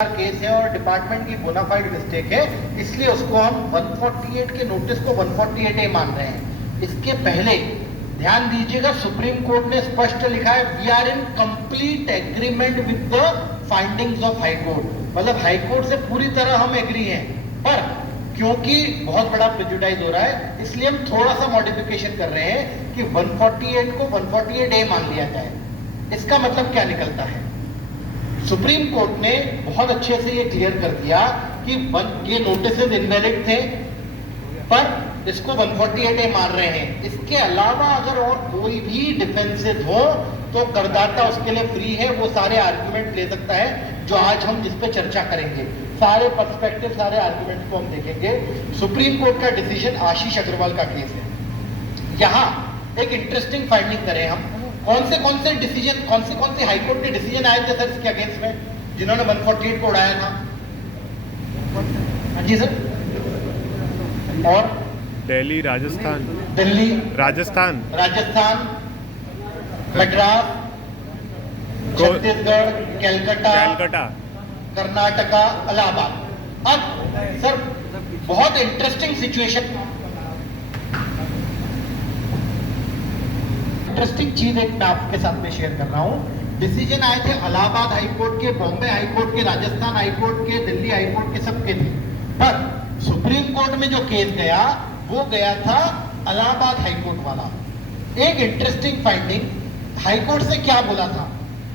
Case है और department की बोनाफाइड मिस्टेक है, इसलिए उसको हम 148 के नोटिस को 148A मान रहे हैं। इसके पहले ध्यान दीजिएगा, सुप्रीम कोर्ट ने स्पष्ट लिखा है we are in complete agreement with the findings of high court, मतलब हाई कोर्ट से पूरी तरह हम एग्री हैं, पर क्योंकि बहुत बड़ा प्रेजुडाइज हो रहा है इसलिए हम थोड़ा सा मॉडिफिकेशन कर रहे हैं कि 148 को 148A मान लिया जाए। इसका मतलब क्या निकलता है? सुप्रीम कोर्ट ने बहुत अच्छे से ये क्लियर कर दिया कि ये नोटिसेस इनवैलिड थे, पर इसको 148A मान रहे हैं। इसके अलावा अगर और कोई भी डिफेंसेस हो तो करदाता उसके लिए फ्री है, वो सारे आर्गुमेंट ले सकता है जो आज हम जिस पे चर्चा करेंगे। सारे पर्सपेक्टिव, सारे आर्गुमेंट को हम देखेंगे। सुप्रीम कोर्ट का डिसीजन आशीष अग्रवाल का केस है। यहां एक इंटरेस्टिंग फाइंडिंग करें हम, कौन से डिसीजन, कौन से हाई कोर्ट के डिसीजन आए थे सर इसके अगेंस्ट में, जिन्होंने 148 को उड़ाया था? हाँ जी सर। और दिल्ली, राजस्थान, दिल्ली, राजस्थान, मद्रास, छत्तीसगढ़, कलकत्ता, कर्नाटका, इलाहाबाद। अब सर बहुत इंटरेस्टिंग सिचुएशन, इंटरेस्टिंग चीज एक मैं आपके साथ में शेयर कर रहा हूं। डिसीजन आए थे इलाहाबाद हाई कोर्ट के, बॉम्बे हाई कोर्ट के, राजस्थान हाई कोर्ट के, दिल्ली हाई कोर्ट के, सबके थे। पर सुप्रीम कोर्ट में जो केस गया वो गया था इलाहाबाद हाई कोर्ट वाला। एक इंटरेस्टिंग फाइंडिंग, हाई कोर्ट से क्या बोला था?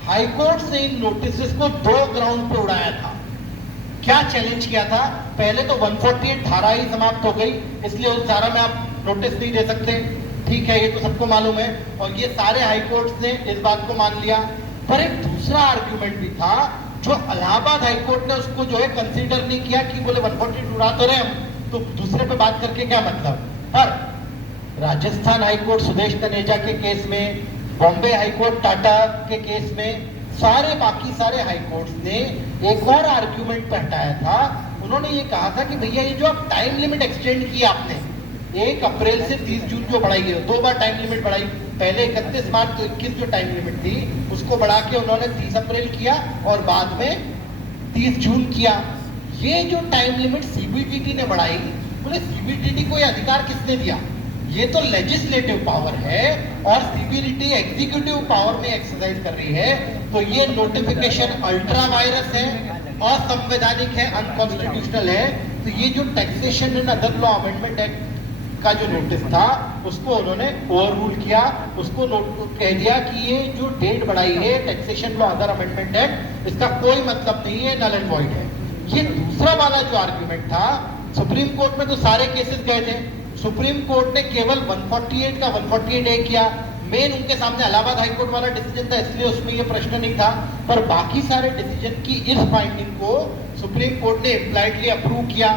हाई कोर्ट से इन नोटिस को 2 ग्राउंड पे उड़ाया था। क्या चैलेंज किया था? पहले तो 148 धारा ही समाप्त हो गई, इसलिए उस धारा में आप नोटिस नहीं दे सकते, ठीक है, ये तो सबको मालूम है, और ये सारे हाई कोर्ट्स ने इस बात को मान लिया। पर एक दूसरा आर्ग्यूमेंट भी था जो इलाहाबाद हाई कोर्ट ने उसको जो है कंसीडर नहीं किया कि बोले 148 उड़ा तो रहे हम, तो दूसरे पे बात करके क्या मतलब। पर राजस्थान हाई कोर्ट सुदेश तनेजा के केस में, बॉम्बे हाई कोर्ट टाटा के केस में, बाकी सारे हाई कोर्ट्स ने एक और आर्ग्यूमेंट पे हटाया था। उन्होंने ये कहा था कि भैया ये जो आप टाइम लिमिट एक्सटेंड की आपने 1 अप्रैल से 30 जून जो बढ़ाई है, 2 बार टाइम लिमिट बढ़ाई, पहले 31 मार्च तो 21 जो टाइम लिमिट थी उसको बढ़ा के उन्होंने 30 अप्रैल किया और बाद में 30 जून किया। ये जो टाइम लिमिट सीबीडीटी ने बढ़ाई, बोले सीबीडीटी को ये अधिकार किसने दिया? ये तो लेजिस्लेटिव पावर है और सीबीडीटी एग्जीक्यूटिव पावर में एक्सरसाइज कर रही है, तो ये नोटिफिकेशन अल्ट्रा वायरस है, असंवैधानिक है, अनकॉन्स्टिट्यूशनल है। तो ये जो taxation and other law amendment act का जो नोटिस था उसको उन्होंने ओवर रूल किया, उसको कह दिया कि ये जो डेट बढ़ाई है taxation law other amendment act, इसका कोई मतलब नहीं है, नल एंड वॉइड है। ये दूसरा वाला जो आर्ग्यूमेंट था, सुप्रीम कोर्ट में तो सारे केसेस गए थे, सुप्रीम कोर्ट ने केवल 148 का 148A किया। मेन उनके सामने इलाहाबाद हाई कोर्ट वाला डिसीजन था, इसलिए उसमें ये प्रश्न नहीं था, पर बाकी सारे डिसीजन की इस फाइंडिंग को सुप्रीम कोर्ट ने इम्प्लाइडली अप्रूव किया।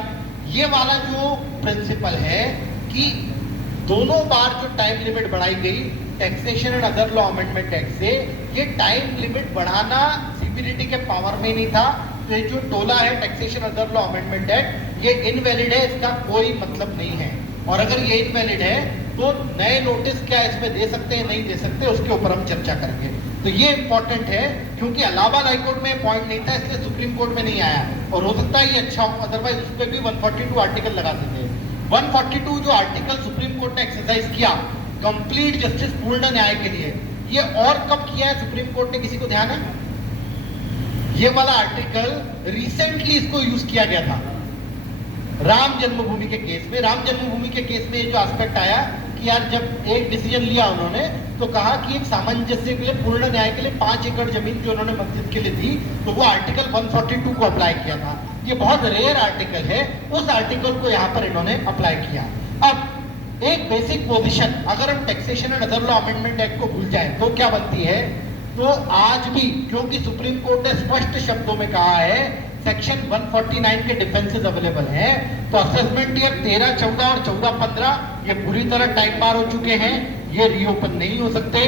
ये वाला जो प्रिंसिपल है कि दोनों बार जो टाइम लिमिट बढ़ाई गई taxation and other law amendment act से, ये टाइम लिमिट बढ़ाना सीबीडीटी के पावर में नहीं था, तो ये जो टोला है taxation other law amendment act, ये इनवैलिड है, इसका कोई मतलब नहीं है। और अगर ये इनवैलिड है तो नए नोटिस क्या इसमें दे सकते हैं, नहीं दे सकते, उसके ऊपर हम चर्चा करेंगे। तो ये इंपॉर्टेंट है क्योंकि इलाहाबाद हाईकोर्ट में पॉइंट नहीं था, इसलिए सुप्रीम कोर्ट में नहीं आया, और हो सकता है ये अच्छा हो, अदरवाइज उस पर भी 142 आर्टिकल लगा देते हैं। 142 जो आर्टिकल सुप्रीम कोर्ट ने एक्सरसाइज किया कंप्लीट जस्टिस पूर्ण न्याय के लिए, ये और कब किया है सुप्रीम कोर्ट ने, किसी को ध्यान है? ये वाला आर्टिकल रिसेंटली इसको यूज किया गया था राम जन्मभूमि के केस में। राम जन्मभूमि के केस में ये जो एस्पेक्ट आया कि यार जब एक डिसीजन लिया उन्होंने तो कहा कि एक सामंजस्य के लिए, पूर्ण न्याय के लिए 5 एकड़ जमीन जो उन्होंने मस्जिद के लिए दी, तो वो आर्टिकल 142 को अप्लाई किया था। ये बहुत रेयर आर्टिकल है, उस आर्टिकल को यहाँ पर इन्होंने अप्लाई किया। अब एक बेसिक पोजीशन, अगर हम taxation and other law amendment act को भूल जाए तो क्या बनती है? तो आज भी क्योंकि सुप्रीम कोर्ट ने स्पष्ट शब्दों में कहा है सेक्शन 149 के डिफेंसेस अवेलेबल हैं, तो असेसमेंट ईयर 13, 14 और 14, 15 ये पूरी तरह टाइम बार हो चुके हैं, ये रीओपन नहीं हो सकते।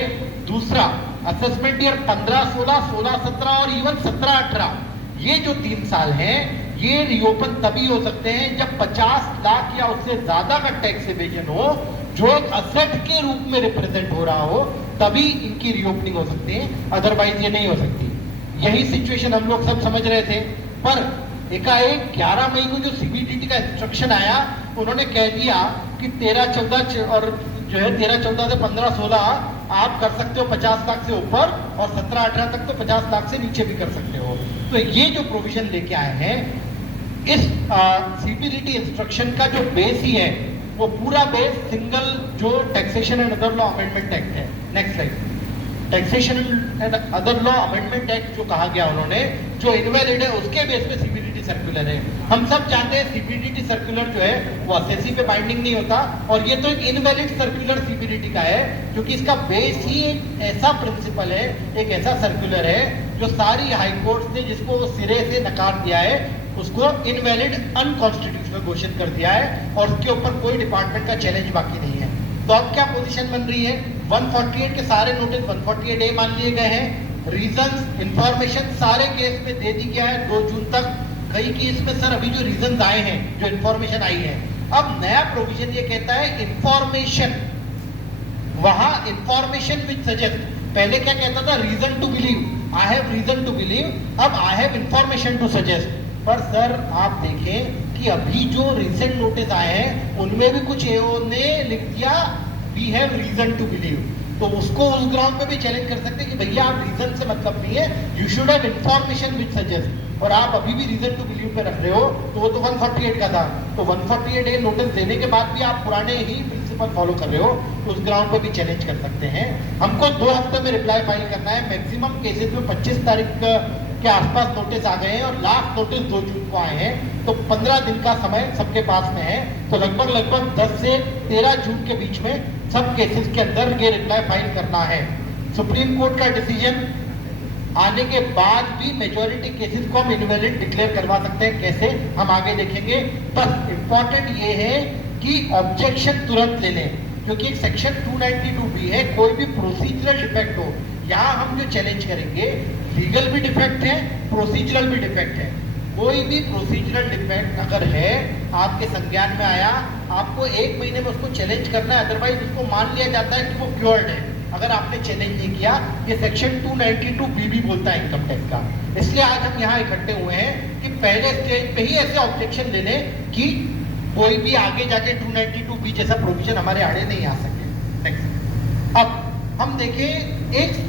दूसरा, असेसमेंट ईयर 15, 16, 16, 17 और इवन 17, 18, ये जो 3 साल हैं, ये रीओपन तभी हो सकते हैं जब 50 लाख या उससे ज्यादा का टैक्स इवेजन हो, जो एक असेट के रूप में रिप्रेजेंट हो रहा हो, तभी इनकी रीओपनिंग हो सकती है, अदरवाइज ये नहीं हो सकती। यही सिचुएशन हम लोग सब समझ रहे थे पर एकाएक 11 मई को जो सीबीडीटी का इंस्ट्रक्शन आया, उन्होंने कह दिया कि 13-14 और जो है 13-14 से 15-16 आप कर सकते हो 50 लाख से ऊपर, और 17-18 तक तो 50 लाख से नीचे भी कर सकते हो। तो ये जो प्रोविजन लेके आए हैं, इस सीबीडीटी इंस्ट्रक्शन का जो बेस ही है वो पूरा बेस सिंगल जो taxation and other law amendment act है। Next slide. Taxation and other law amendment act जो कहा गया उन्होंने, जो इनवैलिड है, उसके बेस पे सीबीडीटी सर्कुलर है। हम सब जानते हैं सीबीडीटी सर्कुलर जो है वो असेसी पे बाइंडिंग नहीं होता, और ये तो एक इनवैलिड सर्कुलर सीबीडीटी का है, क्योंकि इसका बेस ही एक ऐसा प्रिंसिपल है, एक ऐसा सर्कुलर है जो सारी हाई कोर्ट ने जिसको सिरे से नकार दिया है, उसको इनवैलिड अनकॉन्स्टिट्यूशनल घोषित कर दिया है, और उसके ऊपर कोई डिपार्टमेंट का चैलेंज बाकी नहीं है। तो अब क्या पोजीशन बन रही है? 148 के सारे नोटिस 148A मान लिए गए हैं। रीजंस, इंफॉर्मेशन सारे केस में दे दी गया है 2 जून तक। कई केस में सर अभी जो रीजंस आए हैं, जो इंफॉर्मेशन आई है, अब नया प्रोविजन ये कहता है इंफॉर्मेशन, वहां इंफॉर्मेशन विच सजेस्ट, पहले क्या कहता था? Reason to believe, I have reason to believe, अब I have information to suggest. पर सर आप देखें कि अभी जो रिसेंट नोटिस आए हैं उनमें भी कुछ एओ ने लिख दिया we have reason to believe, तो उसको उस ग्राउंड पे भी चैलेंज कर सकते हैं कि भैया आप रीजन से मतलब नहीं है, you should have information which suggest, और आप अभी भी रीजन टू बिलीव पे रख रहे हो, तो वो तो 148 का था। तो 148A नोटिस देने के बाद भी आप पुराने ही प्रिंसिपल फॉलो कर रहे हो, तो उस ग्राउंड पे भी चैलेंज कर सकते हैं। हमको 2 हफ्ते में रिप्लाई फाइल करना है। मैक्सिमम केसेस में 25 तारीख के आसपास नोटिस आ गए हैं, और लास्ट नोटिस 2 जून को आए हैं, तो 15 दिन का समय सबके पास में है। तो लगभग 10 से 13 जून के बीच में सब केसेस के अंदर ये रिप्लाई फाइल करना है। सुप्रीम कोर्ट का डिसीजन आने के बाद भी मेजॉरिटी केसेस को हम इनवैलिड डिक्लेयर करवा सकते हैं। कैसे, हम आगे देखेंगे। बस इंपॉर्टेंट ये है कि ऑब्जेक्शन तुरंत ले लें, क्योंकि सेक्शन 292B है, कोई भी प्रोसीजरल डिफेक्ट हो, यहाँ हम जो चैलेंज करेंगे, लीगल भी डिफेक्ट है, प्रोसीजरल भी डिफेक्ट है। कोई भी प्रोसीजरल डिफेक्ट अगर है, आपके संज्ञान में आया, आपको 1 महीने में उसको चैलेंज करना है, अदरवाइज उसको मान लिया जाता है कि वो क्योर्ड है। अगर आपने चैलेंज नहीं किया, ये सेक्शन 292B भी बोलता है इनकम टैक्स का। इसलिए आज हम यहाँ इकट्ठे हुए हैं कि पहले स्टेज पे ही ऐसे ऑब्जेक्शन ले लें कि कोई भी आगे जाके 292B जैसा प्रोविजन हमारे आड़े नहीं आ सके। नेक्स्ट। अब हम देखें एक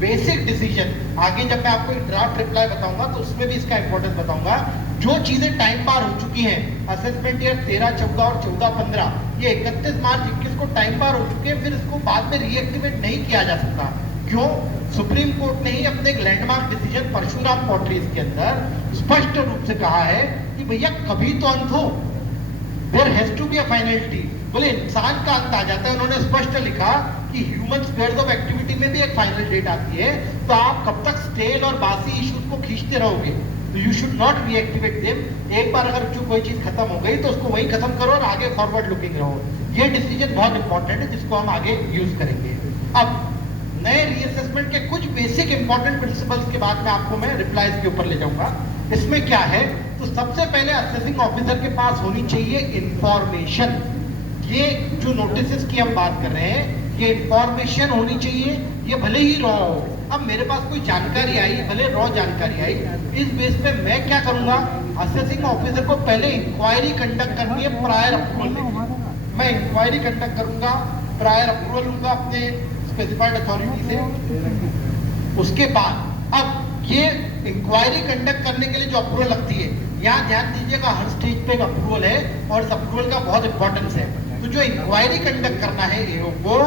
बेसिक डिसीजन, आगे जब मैं आपको एक ड्राफ्ट रिप्लाई बताऊंगा तो उसमें भी इसका इंपॉर्टेंस बताऊंगा। जो चीजें टाइम पार हो चुकी हैं, असेसमेंट ईयर 13-14 और 14-15, ये 31 मार्च 21 को टाइम पार हो चुके हैं, फिर इसको बाद में रीएक्टिवेट नहीं किया जा सकता। क्यों? सुप्रीम कोर्ट ने ही अपने एक लैंडमार्क डिसीजन परशुराम पोर्ट्रीज के अंदर स्पष्ट रूप से कहा है कि भैया कभी तो अंत हो, there has to be a finality. बोले इंसान का अंत आ जाता है। उन्होंने स्पष्ट लिखा कि ह्यूमन स्पेयर्स ऑफ एक्टिविटी में भी एक फाइनल डेट आती है, तो आप कब तक स्टेल और बासी इश्यूज को खींचते रहोगे? तो you should not reactivate them. एक बार अगर जो कोई चीज खत्म हो गई तो उसको वहीं खत्म करो और आगे फॉरवर्ड लुकिंग रहो। ये डिसीजन बहुत इंपॉर्टेंट है, जिसको हम आगे यूज करेंगे। अब नए रीअसेसमेंट के कुछ बेसिक इंपॉर्टेंट प्रिंसिपल्स के बाद में आपको मैं रिप्लाईज के ऊपर ले जाऊंगा। इसमें क्या है, तो सबसे पहले असेसिंग ऑफिसर के पास होनी चाहिए इंफॉर्मेशन। ये जो नोटिस की हम बात कर रहे हैं, ये इंफॉर्मेशन होनी चाहिए, ये भले ही रॉ हो। अब मेरे पास कोई जानकारी आई, भले रॉ जानकारी आई, इस बेस पे मैं क्या करूंगा, असेसिंग ऑफिसर को पहले इंक्वायरी कंडक्ट करनी है प्रायर अप्रूवल। मैं इंक्वायरी कंडक्ट करूंगा, प्रायर अप्रूवल लूंगा अपने स्पेसिफाइड अथॉरिटी से। उसके बाद अब ये इंक्वायरी कंडक्ट करने के लिए जो अप्रूवल लगती है, यहाँ ध्यान दीजिएगा हर स्टेज पे एक अप्रूवल है और इस अप्रूवल का बहुत इंपॉर्टेंस है। तो जो इंक्वायरी कंडक्ट करना है एओ को,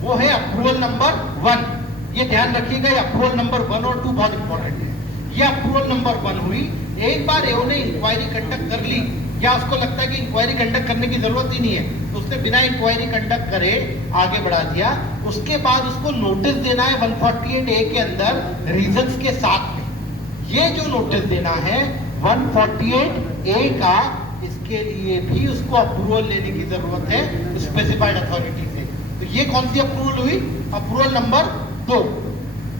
वो है अप्रूवल नंबर 1। ये ध्यान रखिएगा, ये अप्रूवल नंबर 1 और 2 बहुत इंपॉर्टेंट है। ये अप्रूवल नंबर 1 हुई। एक बार एओ ने इंक्वायरी कंडक्ट कर ली, या उसको लगता है कि इंक्वायरी कंडक्ट करने की जरूरत ही नहीं है, तो उसने बिना इंक्वायरी कंडक्ट करे आगे बढ़ा दिया। उसके बाद उसको नोटिस देना है 148A के अंदर रीजंस के साथ में। ये जो नोटिस देना है 148A का, इसके लिए भी उसको अप्रूवल लेने की जरूरत है स्पेसिफाइड अथॉरिटी से। तो ये कौन सी अप्रूवल हुई? Approval number 2।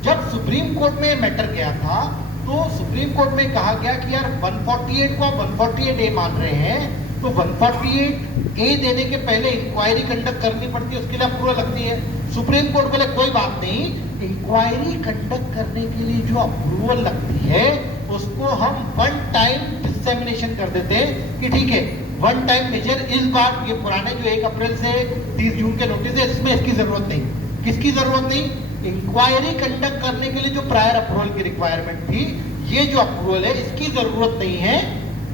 जब सुप्रीम कोर्ट में मैटर गया था, तो सुप्रीम कोर्ट में कहा गया कि यार 148 को 148A मान रहे हैं, तो 148A देने के पहले इंक्वायरी कंडक्ट करनी पड़ती है, उसके लिए अप्रूवल लगती है। सुप्रीम कोर्ट बोले कोई बात नहीं, इंक्वायरी कंडक्ट करने के लिए जो अप्रूवल लगती है उसको हम वन टाइम डिसेमिनेशन कर देते हैं कि ठीक है वन टाइम मेजर। इस बार ये पुराने जो 1 अप्रैल से 30 जून के नोटिस है इसमें इसकी जरूरत नहीं। किसकी जरूरत नहीं? इंक्वायरी कंडक्ट करने के लिए जो प्रायर अप्रूवल की रिक्वायरमेंट थी, ये जो अप्रूवल है इसकी जरूरत नहीं है,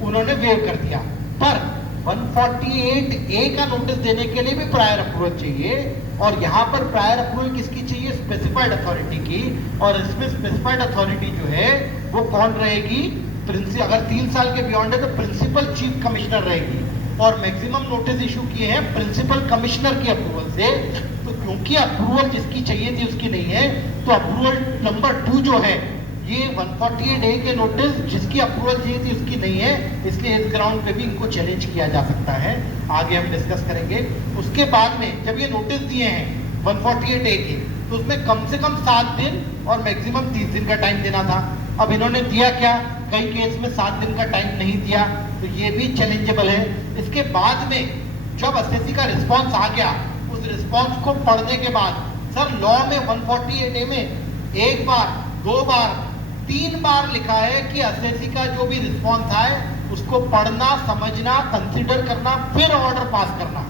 उन्होंने वेव कर दिया। पर 148A का नोटिस देने के लिए भी प्रायर अप्रूवल चाहिए, और यहाँ पर प्रायर अप्रूवल किसकी चाहिए? स्पेसिफाइड अथॉरिटी की। और इसमें स्पेसिफाइड अथॉरिटी जो है वो कौन रहेगी? अगर 3 साल के बियॉन्ड है तो प्रिंसिपल चीफ कमिश्नर रहेगी, और मैक्सिमम नोटिस इशू किए हैं प्रिंसिपल कमिश्नर की अप्रूवल से। तो क्योंकि अप्रूवल जिसकी चाहिए थी उसकी नहीं है, तो अप्रूवल नंबर 2 जो है ये 148A के नोटिस जिसकी अप्रूवल चाहिए थी उसकी नहीं है, इसलिए इस ग्राउंड पे भी इनको चैलेंज किया जा सकता है। आगे हम डिस्कस करेंगे। उसके बाद में जब ये नोटिस दिए हैं 148A के, तो उसमें कम से कम 7 दिन और मैक्सिमम 30 दिन का टाइम देना था। अब इन्होंने दिया क्या? कई केस में 7 दिन का टाइम नहीं दिया, तो ये भी चैलेंजेबल है। इसके बाद में जब एसएससी का रिस्पॉन्स आ गया, उस रिस्पॉन्स को पढ़ने के बाद सर लॉ में 148A में 1 बार 2 बार 3 बार लिखा है कि एसएससी का जो भी रिस्पॉन्स आए उसको पढ़ना, समझना, कंसीडर करना, फिर ऑर्डर पास करना।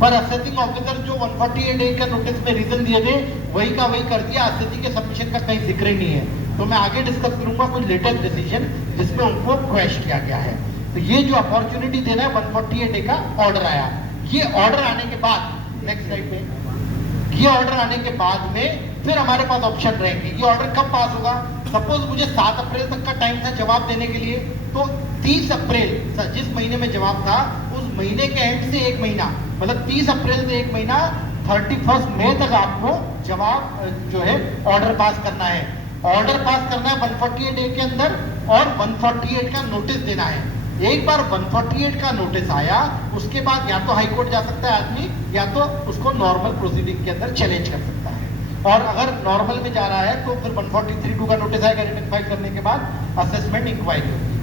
पर असेसिंग ऑफिसर जो 148A का नोटिस में रीजन दिए थे वही का वही कर दिया, एसएससी के सबमिशन का कहीं जिक्र ही नहीं है। तो मैं आगे डिस्कस करूंगा कुछ लेटेस्ट डिसीजन जिसमें उनको क्वेश्चन किया गया है। तो ये जो अपॉर्चुनिटी देना है 148A का ऑर्डर आया, ये ऑर्डर आने के बाद नेक्स्ट स्लाइड पे, ये ऑर्डर आने के बाद में फिर हमारे पास ऑप्शन रहेंगे। ये ऑर्डर कब पास होगा? सपोज मुझे 7 अप्रैल तक का टाइम था जवाब देने के लिए, तो 30 अप्रैल जिस महीने में जवाब था उस महीने के एंड से 1 महीना, मतलब 30 अप्रैल से 1 महीना 31 मई तक आपको जवाब जो है ऑर्डर पास करना है। ऑर्डर पास करना है 148A के अंदर, और 148 का नोटिस देना है। एक बार 148 का नोटिस आया उसके बाद या तो हाई कोर्ट जा सकता है आदमी, या तो उसको नॉर्मल प्रोसीडिंग के अंदर चैलेंज कर सकता है। और अगर नॉर्मल में जा रहा है तो फिर 143(2) का नोटिस आएगा, रिटन फाइल करने के बाद असेसमेंट इंक्वायरी होगी।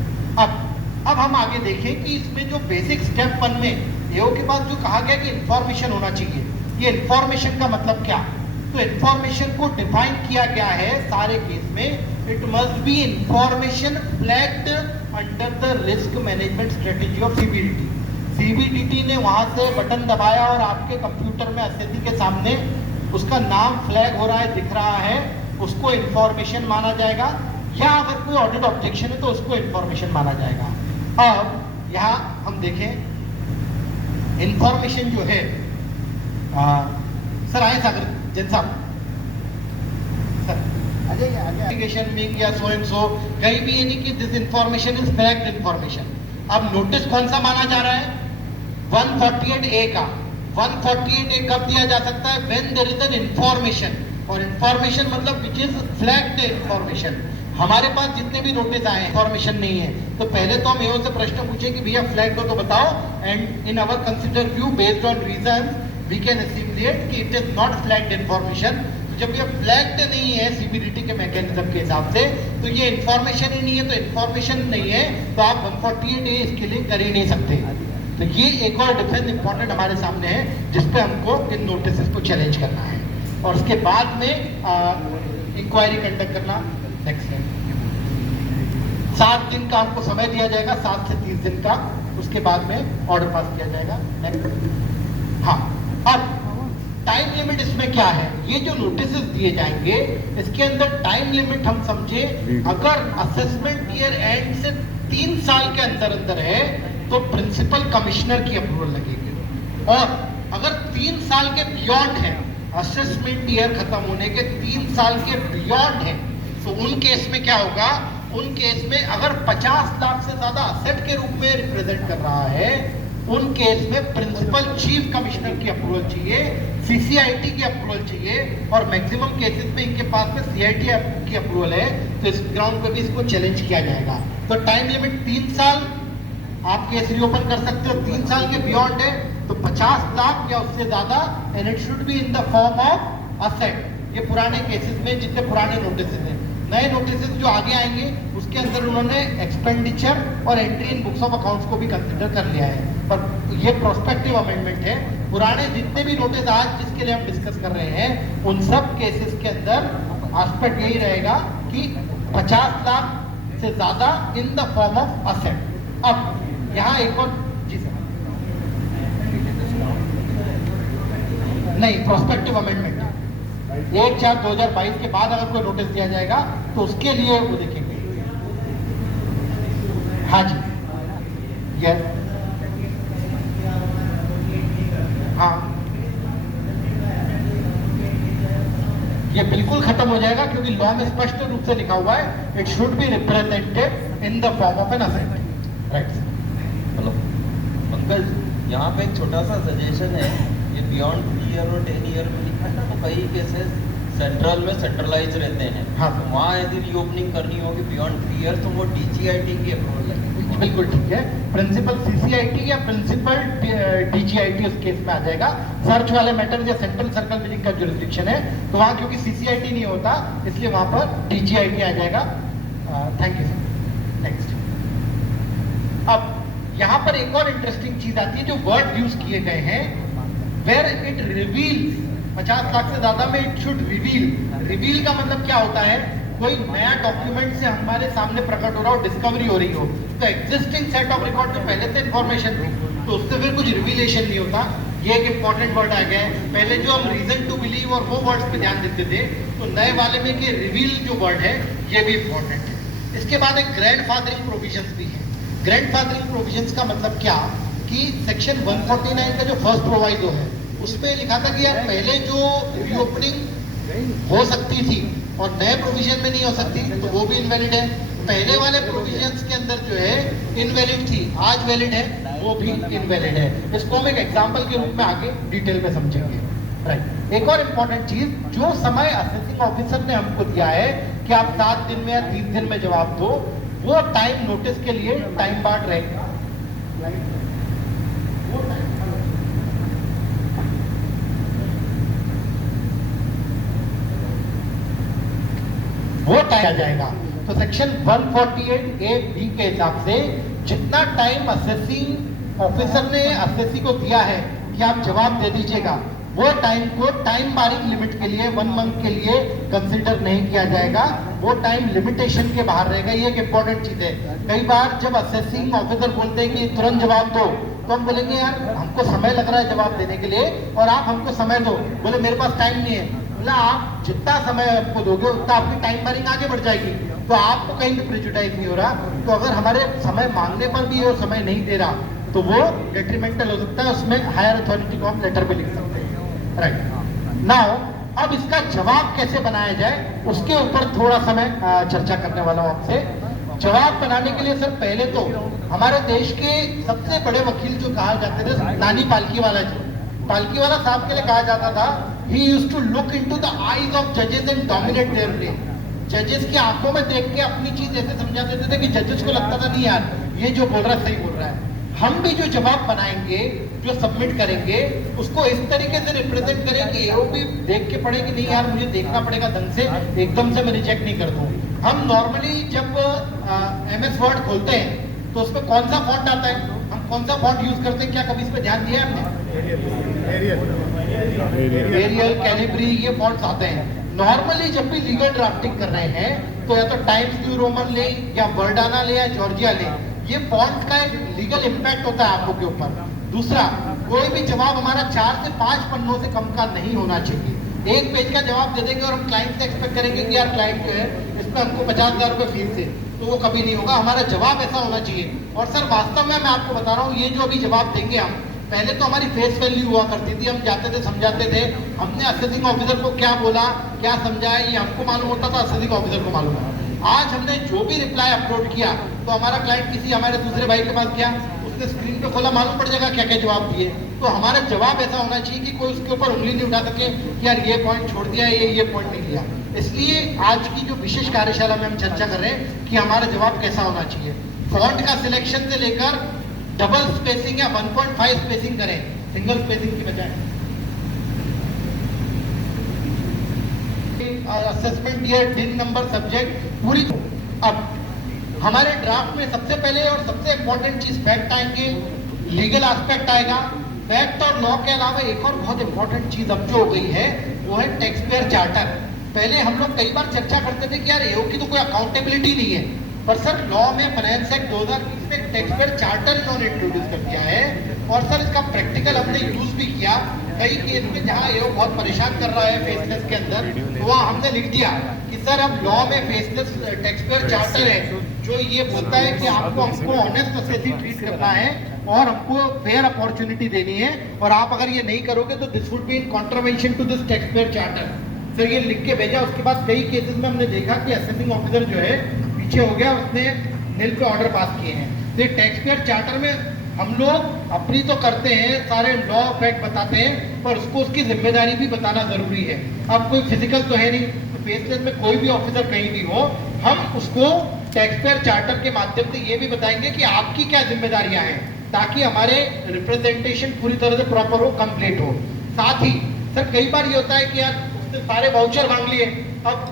अब हम आगे देखें कि इसमें जो बेसिक स्टेप 1 में एओ के बाद जो कहा गया कि इंफॉर्मेशन होना चाहिए, ये इंफॉर्मेशन का मतलब क्या? तो इंफॉर्मेशन को डिफाइन किया गया है सारे केस में, it must be information flagged under the risk management strategy of CBDT. CBDT ने वहां से बटन दबाया और आपके कंप्यूटर में एसएससी के सामने उसका नाम फ्लैग हो रहा है, दिख रहा है, उसको इंफॉर्मेशन माना जाएगा, या अगर कोई ऑडिट ऑब्जेक्शन है तो उसको इंफॉर्मेशन माना जाएगा। अब यहाँ हम देखें इंफॉर्मेशन जो है, सर आए सागर जैन साहब, सर आ जाइए एप्लीकेशन में या सो एंड सो कहीं भी ये नहीं कि this information is flagged information. अब नोटिस कौन सा माना जा रहा है? 148A का। 148A कब दिया जा सकता है? When there is an information, और इंफॉर्मेशन मतलब विच इज फ्लैग्ड इंफॉर्मेशन। हमारे पास जितने भी नोटिस आए इंफॉर्मेशन नहीं है, तो पहले तो हम एओ से प्रश्न पूछे कि भैया फ्लैग्ड हो तो बताओ, and in our consider view based on reason we can assimilate कि it is not flagged information. जब ये फ्लैग्ड नहीं है सीबीडीटी के मैकेनिज्म के हिसाब से, तो ये इंफॉर्मेशन ही नहीं है, तो इंफॉर्मेशन नहीं है तो आप 148A इसके लिए कर ही नहीं सकते। तो ये एक और डिफरेंस इंपॉर्टेंट हमारे सामने है जिसपे हमको इन नोटिस को चैलेंज करना है, और उसके बाद में इंक्वायरी कंडक्ट करना। नेक्स्ट 7 दिन का आपको समय दिया जाएगा, 7 से 30 दिन का, उसके बाद में ऑर्डर पास किया जाएगा। नेक्स्ट, हाँ, अब टाइम लिमिट इसमें क्या है? ये जो नोटिस दिए जाएंगे इसके अंदर टाइम लिमिट हम समझे, अगर असेसमेंट ईयर एंड से 3 साल के अंदर अंदर है तो प्रिंसिपल कमिश्नर की अप्रूवल लगेगी, और अगर 3 साल के बियॉन्ड है, असेसमेंट ईयर खत्म होने के 3 साल के बियॉन्ड है, तो उन केस में क्या होगा? उन केस में अगर 50 लाख से ज्यादा असेट के रूप में रिप्रेजेंट कर रहा है, उन केस में प्रिंसिपल चीफ कमिश्नर की अप्रूवल चाहिए, सीसीआईटी की अप्रूवल चाहिए, और मैक्सिमम केसेस में इनके पास में सीआईटी की अप्रूवल है, तो इस ग्राउंड पे भी इसको चैलेंज किया जाएगा। तो टाइम लिमिट 3 साल, आप केस रीओपन कर सकते हो। 3 साल के बियॉन्ड है तो 50 लाख या उससे ज्यादा, and it should be in the form of asset. ये पुराने केसेस में जितने पुराने नोटिस हैं, नए नोटिस जो आगे आएंगे उसके अंदर उन्होंने एक्सपेंडिचर और entry in books of accounts को भी कंसिडर कर लिया है, पर ये प्रोस्पेक्टिव अमेंडमेंट है। पुराने जितने भी नोटिस आज जिसके लिए हम डिस्कस कर रहे हैं, उन सब केसेस के अंदर एस्पेक्ट यही रहेगा कि 50 लाख से ज्यादा इन द फॉर्म ऑफ असेट। अब यहाँ एक और जी सर, नहीं प्रोस्पेक्टिव अमेंडमेंट 1/4/2022 के बाद अगर कोई नोटिस दिया जाएगा तो उसके लिए वो देखेंगे। हाँ जी, यस, हाँ, ये बिल्कुल खत्म हो जाएगा क्योंकि लॉ में स्पष्ट रूप से लिखा हुआ है it should be represented in the form of an asset. Right. Hello Pankaj, यहाँ पे एक छोटा सा सजेशन है, ये बियॉन्ड 3 ईयर और 10 ईयर में लिखा है ना, तो कई केसेस सेंट्रल में सेंट्रलाइज रहते हैं। हाँ। तो वहाँ यदि रीओपनिंग करनी होगी बियॉन्ड 3 ईयर तो वो डीजीआईटी की अप्रूवल लगेगी। बिल्कुल ठीक है, प्रिंसिपल सीसीआईटी या प्रिंसिपल डीजीआईटी उस केस में आ जाएगा। सर्च वाले मैटर या सेंट्रल सर्कल बिलिंग का जुरिस्डिक्शन है तो वहाँ क्योंकि सीसीआईटी नहीं होता इसलिए वहाँ पर डीजीआईटी आ जाएगा। Thank you sir. नेक्स्ट। अब यहाँ पर एक और इंटरेस्टिंग चीज आती है जो वर्ड यूज किए गए हैं, वेयर इट रिवील्स 50 लाख से ज्यादा में इट शुड रिवील। रिवील का मतलब क्या होता है, कोई नया डॉक्यूमेंट से हमारे सामने प्रकट हो रहा हो, डिस्कवरी हो रही हो, तो एग्जिस्टिंग सेट ऑफ रिकॉर्ड जो पहले से इंफॉर्मेशन थी तो उससे फिर कुछ रिवीलेशन नहीं होता। ये एक इंपॉर्टेंट वर्ड आ गया है। पहले जो हम रीजन टू बिलीव और वो वर्ड्स पे ध्यान देते थे तो नए वाले में कि रिवील जो वर्ड है ये भी इंपॉर्टेंट है। इसके बाद एक ग्रैंडफादरिंग प्रोविजंस भी है। ग्रैंडफादरिंग प्रोविजंस का मतलब क्या कि सेक्शन 149 का जो फर्स्ट प्रोवाइडो है उसमें लिखा था कि यार पहले जो रीओपनिंग हो सकती थी और नए प्रोविजन में नहीं हो सकती तो वो भी इनवैलिड है। पहले वाले प्रोविजंस के अंदर जो है इनवैलिड थी, आज वैलिड है, वो भी इनवैलिड है। इसको हम एक एग्जांपल के रूप में आगे डिटेल में समझेंगे। राइट। एक और इम्पोर्टेंट चीज, जो समय असेसिंग ऑफिसर ने हमको दिया है कि आप 7 दिन में या 30 दिन में जवाब दो, वो टाइम नोटिस के लिए टाइम बार्ड रहेगा। वो टाइम आ जाएगा। तो सेक्शन 148A(b) के हिसाब से जितना टाइम असेसिंग ऑफिसर ने असेसी को दिया है कि आप जवाब दे दीजिएगा, वो टाइम को टाइम बारिंग लिमिट के लिए 1 मंथ के लिए कंसिडर नहीं किया जाएगा, वो टाइम लिमिटेशन के बाहर रहेगा। ये एक इंपॉर्टेंट चीज है। कई बार जब असेसिंग ऑफिसर बोलते हैं कि तुरंत जवाब दो तो हम बोलेंगे यार हमको समय लग रहा है जवाब देने के लिए और आप हमको समय दो, बोले मेरे पास टाइम नहीं है। बोला आप जितना समय आपको दोगे उतना आपकी टाइम बारिंग आगे बढ़ जाएगी, तो आपको कहीं भी प्रेजुडाइज नहीं हो रहा। तो अगर हमारे समय मांगने पर भी वो समय नहीं दे रहा तो वो डेट्रीमेंटल हो सकता है, उसमें हायर अथॉरिटी को हम लेटर भी लिख सकते हैं। राइट। नाउ अब इसका जवाब कैसे बनाया जाए उसके ऊपर थोड़ा समय चर्चा करने वाला हूं आपसे। जवाब बनाने के लिए सर पहले तो हमारे देश के सबसे बड़े वकील जो कहा जाते थे नानी पालकीवाला जी, पालकीवाला साहब के लिए कहा जाता था he used to look into the eyes of judges and dominate their brain। जजेस की आंखों में देख के अपनी चीज ऐसे समझा देते थे कि जजेस को लगता था नहीं यार ये जो बोल रहा है सही बोल रहा है। हम भी जो जवाब बनाएंगे, जो सबमिट करेंगे, उसको इस तरीके से रिप्रेजेंट करें कि वो भी देख के पढ़े कि नहीं यार मुझे देखना पड़ेगा ढंग से, एकदम से मैं रिजेक्ट नहीं कर दूं। हम नॉर्मली जब MS वर्ड खोलते हैं तो उसमें कौन सा फॉन्ट आता है, हम कौन सा फॉन्ट यूज करते हैं, क्या कभी इस पे ध्यान दिया आपने? एरियल, कैलिब्री, ये फॉन्ट्स आते हैं। नॉर्मली जब भी लीगल ड्राफ्टिंग कर रहे हैं तो या तो टाइम्स न्यू रोमन ले या वर्डाना ले या जॉर्जिया ले, ये फॉन्ट का एक लीगल इम्पैक्ट होता है आपको के ऊपर। दूसरा, कोई भी जवाब हमारा 4 से 5 पन्नों से कम का नहीं होना चाहिए। 1 पेज का जवाब दे देंगे और हम क्लाइंट से एक्सपेक्ट करेंगे कि यार क्लाइंट जो है इसमें हमको 50,000 रुपए फीस है, तो वो कभी नहीं होगा। हमारा जवाब ऐसा होना चाहिए। और सर वास्तव में मैं आपको बता रहा हूँ, ये जो अभी जवाब देंगे हम, पहले तो हमारी फेस वैल्यू हुआ करती थी, हम जाते थे समझाते थे, हमने असेसिंग ऑफिसर को क्या बोला क्या समझाया ये हमको मालूम होता था, असेसिंग ऑफिसर को मालूम है। आज हमने जो भी रिप्लाई अपलोड किया तो हमारा क्लाइंट किसी हमारे दूसरे भाई के पास गया, उसने स्क्रीन पे खोला, मालूम पड़ जाएगा क्या क्या जवाब दिए। तो हमारा जवाब ऐसा होना चाहिए कि कोई उसके ऊपर उंगली नहीं उठा सके कि यार ये पॉइंट छोड़ दिया, ये पॉइंट नहीं लिया। इसलिए आज की जो विशेष कार्यशाला में हम चर्चा कर रहे हैं कि हमारा जवाब कैसा होना चाहिए। फॉन्ट का सिलेक्शन से लेकर डबल स्पेसिंग या 1.5 स्पेसिंग करें सिंगल स्पेसिंग की बजाय। असेसमेंट ईयर, दिन नंबर, सब्जेक्ट पूरी। अब हमारे ड्राफ्ट में सबसे पहले और सबसे इंपॉर्टेंट चीज फैक्ट आएंगे, लीगल एस्पेक्ट आएगा। फैक्ट और लॉ के अलावा एक और बहुत इंपॉर्टेंट चीज अब जो हो गई है वो है टैक्स पेयर चार्टर। पहले हम लोग कई बार चर्चा करते थे कि यार एओ की तो कोई अकाउंटेबिलिटी नहीं है, पर सर लॉ में फाइनेंस एक्ट 2020 में टैक्स पेयर चार्टर इन्होंने इंट्रोड्यूस कर दिया है और सर इसका प्रैक्टिकल हमने यूज भी किया कई केस में जहाँ ये बहुत परेशान कर रहा है फेसलेस के अंदर, तो वहाँ हमने लिख दिया कि सर अब लॉ में फेसलेस टैक्स पेयर चार्टर है जो ये बोलता है कि आपको हमको ऑनेस्ट से ट्रीट करना है और हमको फेयर अपॉर्चुनिटी देनी है और आप अगर ये नहीं करोगे तो this would be in contravention to this tax payer charter. Sir ये लिख के भेजा। उसके बाद कई केसेस में हमने देखा कि असेसिंग ऑफिसर जो है पीछे हो गया, उसने नील पे ऑर्डर पास किए हैं। तो ये टैक्स पेयर चार्टर में हम लोग अपनी तो करते हैं, सारे लॉ फैक्ट बताते हैं, पर उसको उसकी जिम्मेदारी भी बताना जरूरी है। अब कोई फिजिकल तो है नहीं, तो फेसलेस में कोई भी ऑफिसर कहीं भी हो, हम उसको टैक्स पेयर चार्टर के माध्यम से ये भी बताएंगे कि आपकी क्या जिम्मेदारियां हैं, ताकि हमारे रिप्रेजेंटेशन पूरी तरह से प्रॉपर हो, कंप्लीट हो। साथ ही सर कई बार ये होता है कि यार उसने सारे वाउचर मांग लिए, अब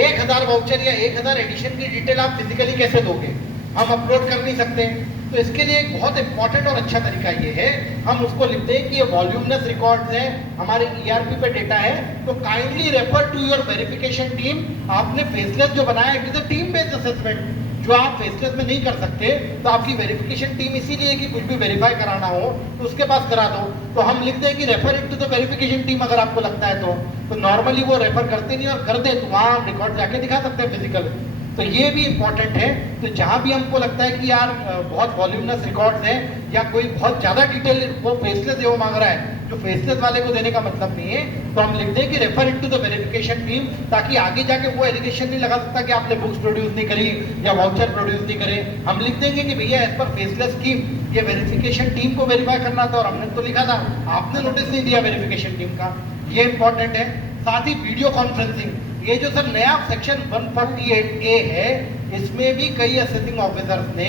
1000 वाउचर या 1000 एडिशन की डिटेल आप फिजिकली कैसे दोगे, हम अपलोड कर नहीं सकते। तो इसके लिए एक बहुत इंपॉर्टेंट और अच्छा तरीका ये है, हम उसको लिखते हैं कि ये वॉल्यूमनेस रिकॉर्ड्स है, हमारे ERP पे डेटा है, तो kindly refer to your verification team. आपने फेसलेस जो बनाया it is a team based assessment, जो आप फेसलेस में नहीं कर सकते, तो आपकी वेरिफिकेशन टीम इसीलिए कि कुछ भी वेरीफाई कराना हो तो उसके पास करा दो। तो हम लिखते हैं कि refer it to the verification team अगर आपको लगता है तो नॉर्मली वो रेफर करते नहीं, और कर दे तो वहाँ हम रिकॉर्ड जाके दिखा सकते हैं फिजिकल। तो ये भी इंपॉर्टेंट है। तो जहाँ भी हमको लगता है कि यार बहुत वॉल्यूमनस रिकॉर्ड्स हैं या कोई बहुत ज़्यादा डिटेल वो फेसलेस है वो मांग रहा है, जो फेसलेस वाले को देने का मतलब नहीं है, तो हम लिख दें कि refer it to the verification team, ताकि आगे जाके वो एलिगेशन नहीं लगा सकता कि आपने बुक्स प्रोड्यूस नहीं करी या वाउचर प्रोड्यूस नहीं करे। हम लिख देंगे कि भैया एज पर फेसलेस स्कीम ये वेरिफिकेशन टीम को वेरीफाई करना था और हमने तो लिखा था, आपने नोटिस नहीं दिया वेरिफिकेशन टीम का, ये इंपॉर्टेंट है। साथ ही वीडियो कॉन्फ्रेंसिंग, ये जो सर नया सेक्शन 148A है, इसमें भी कई असेसिंग ऑफिसर्स ने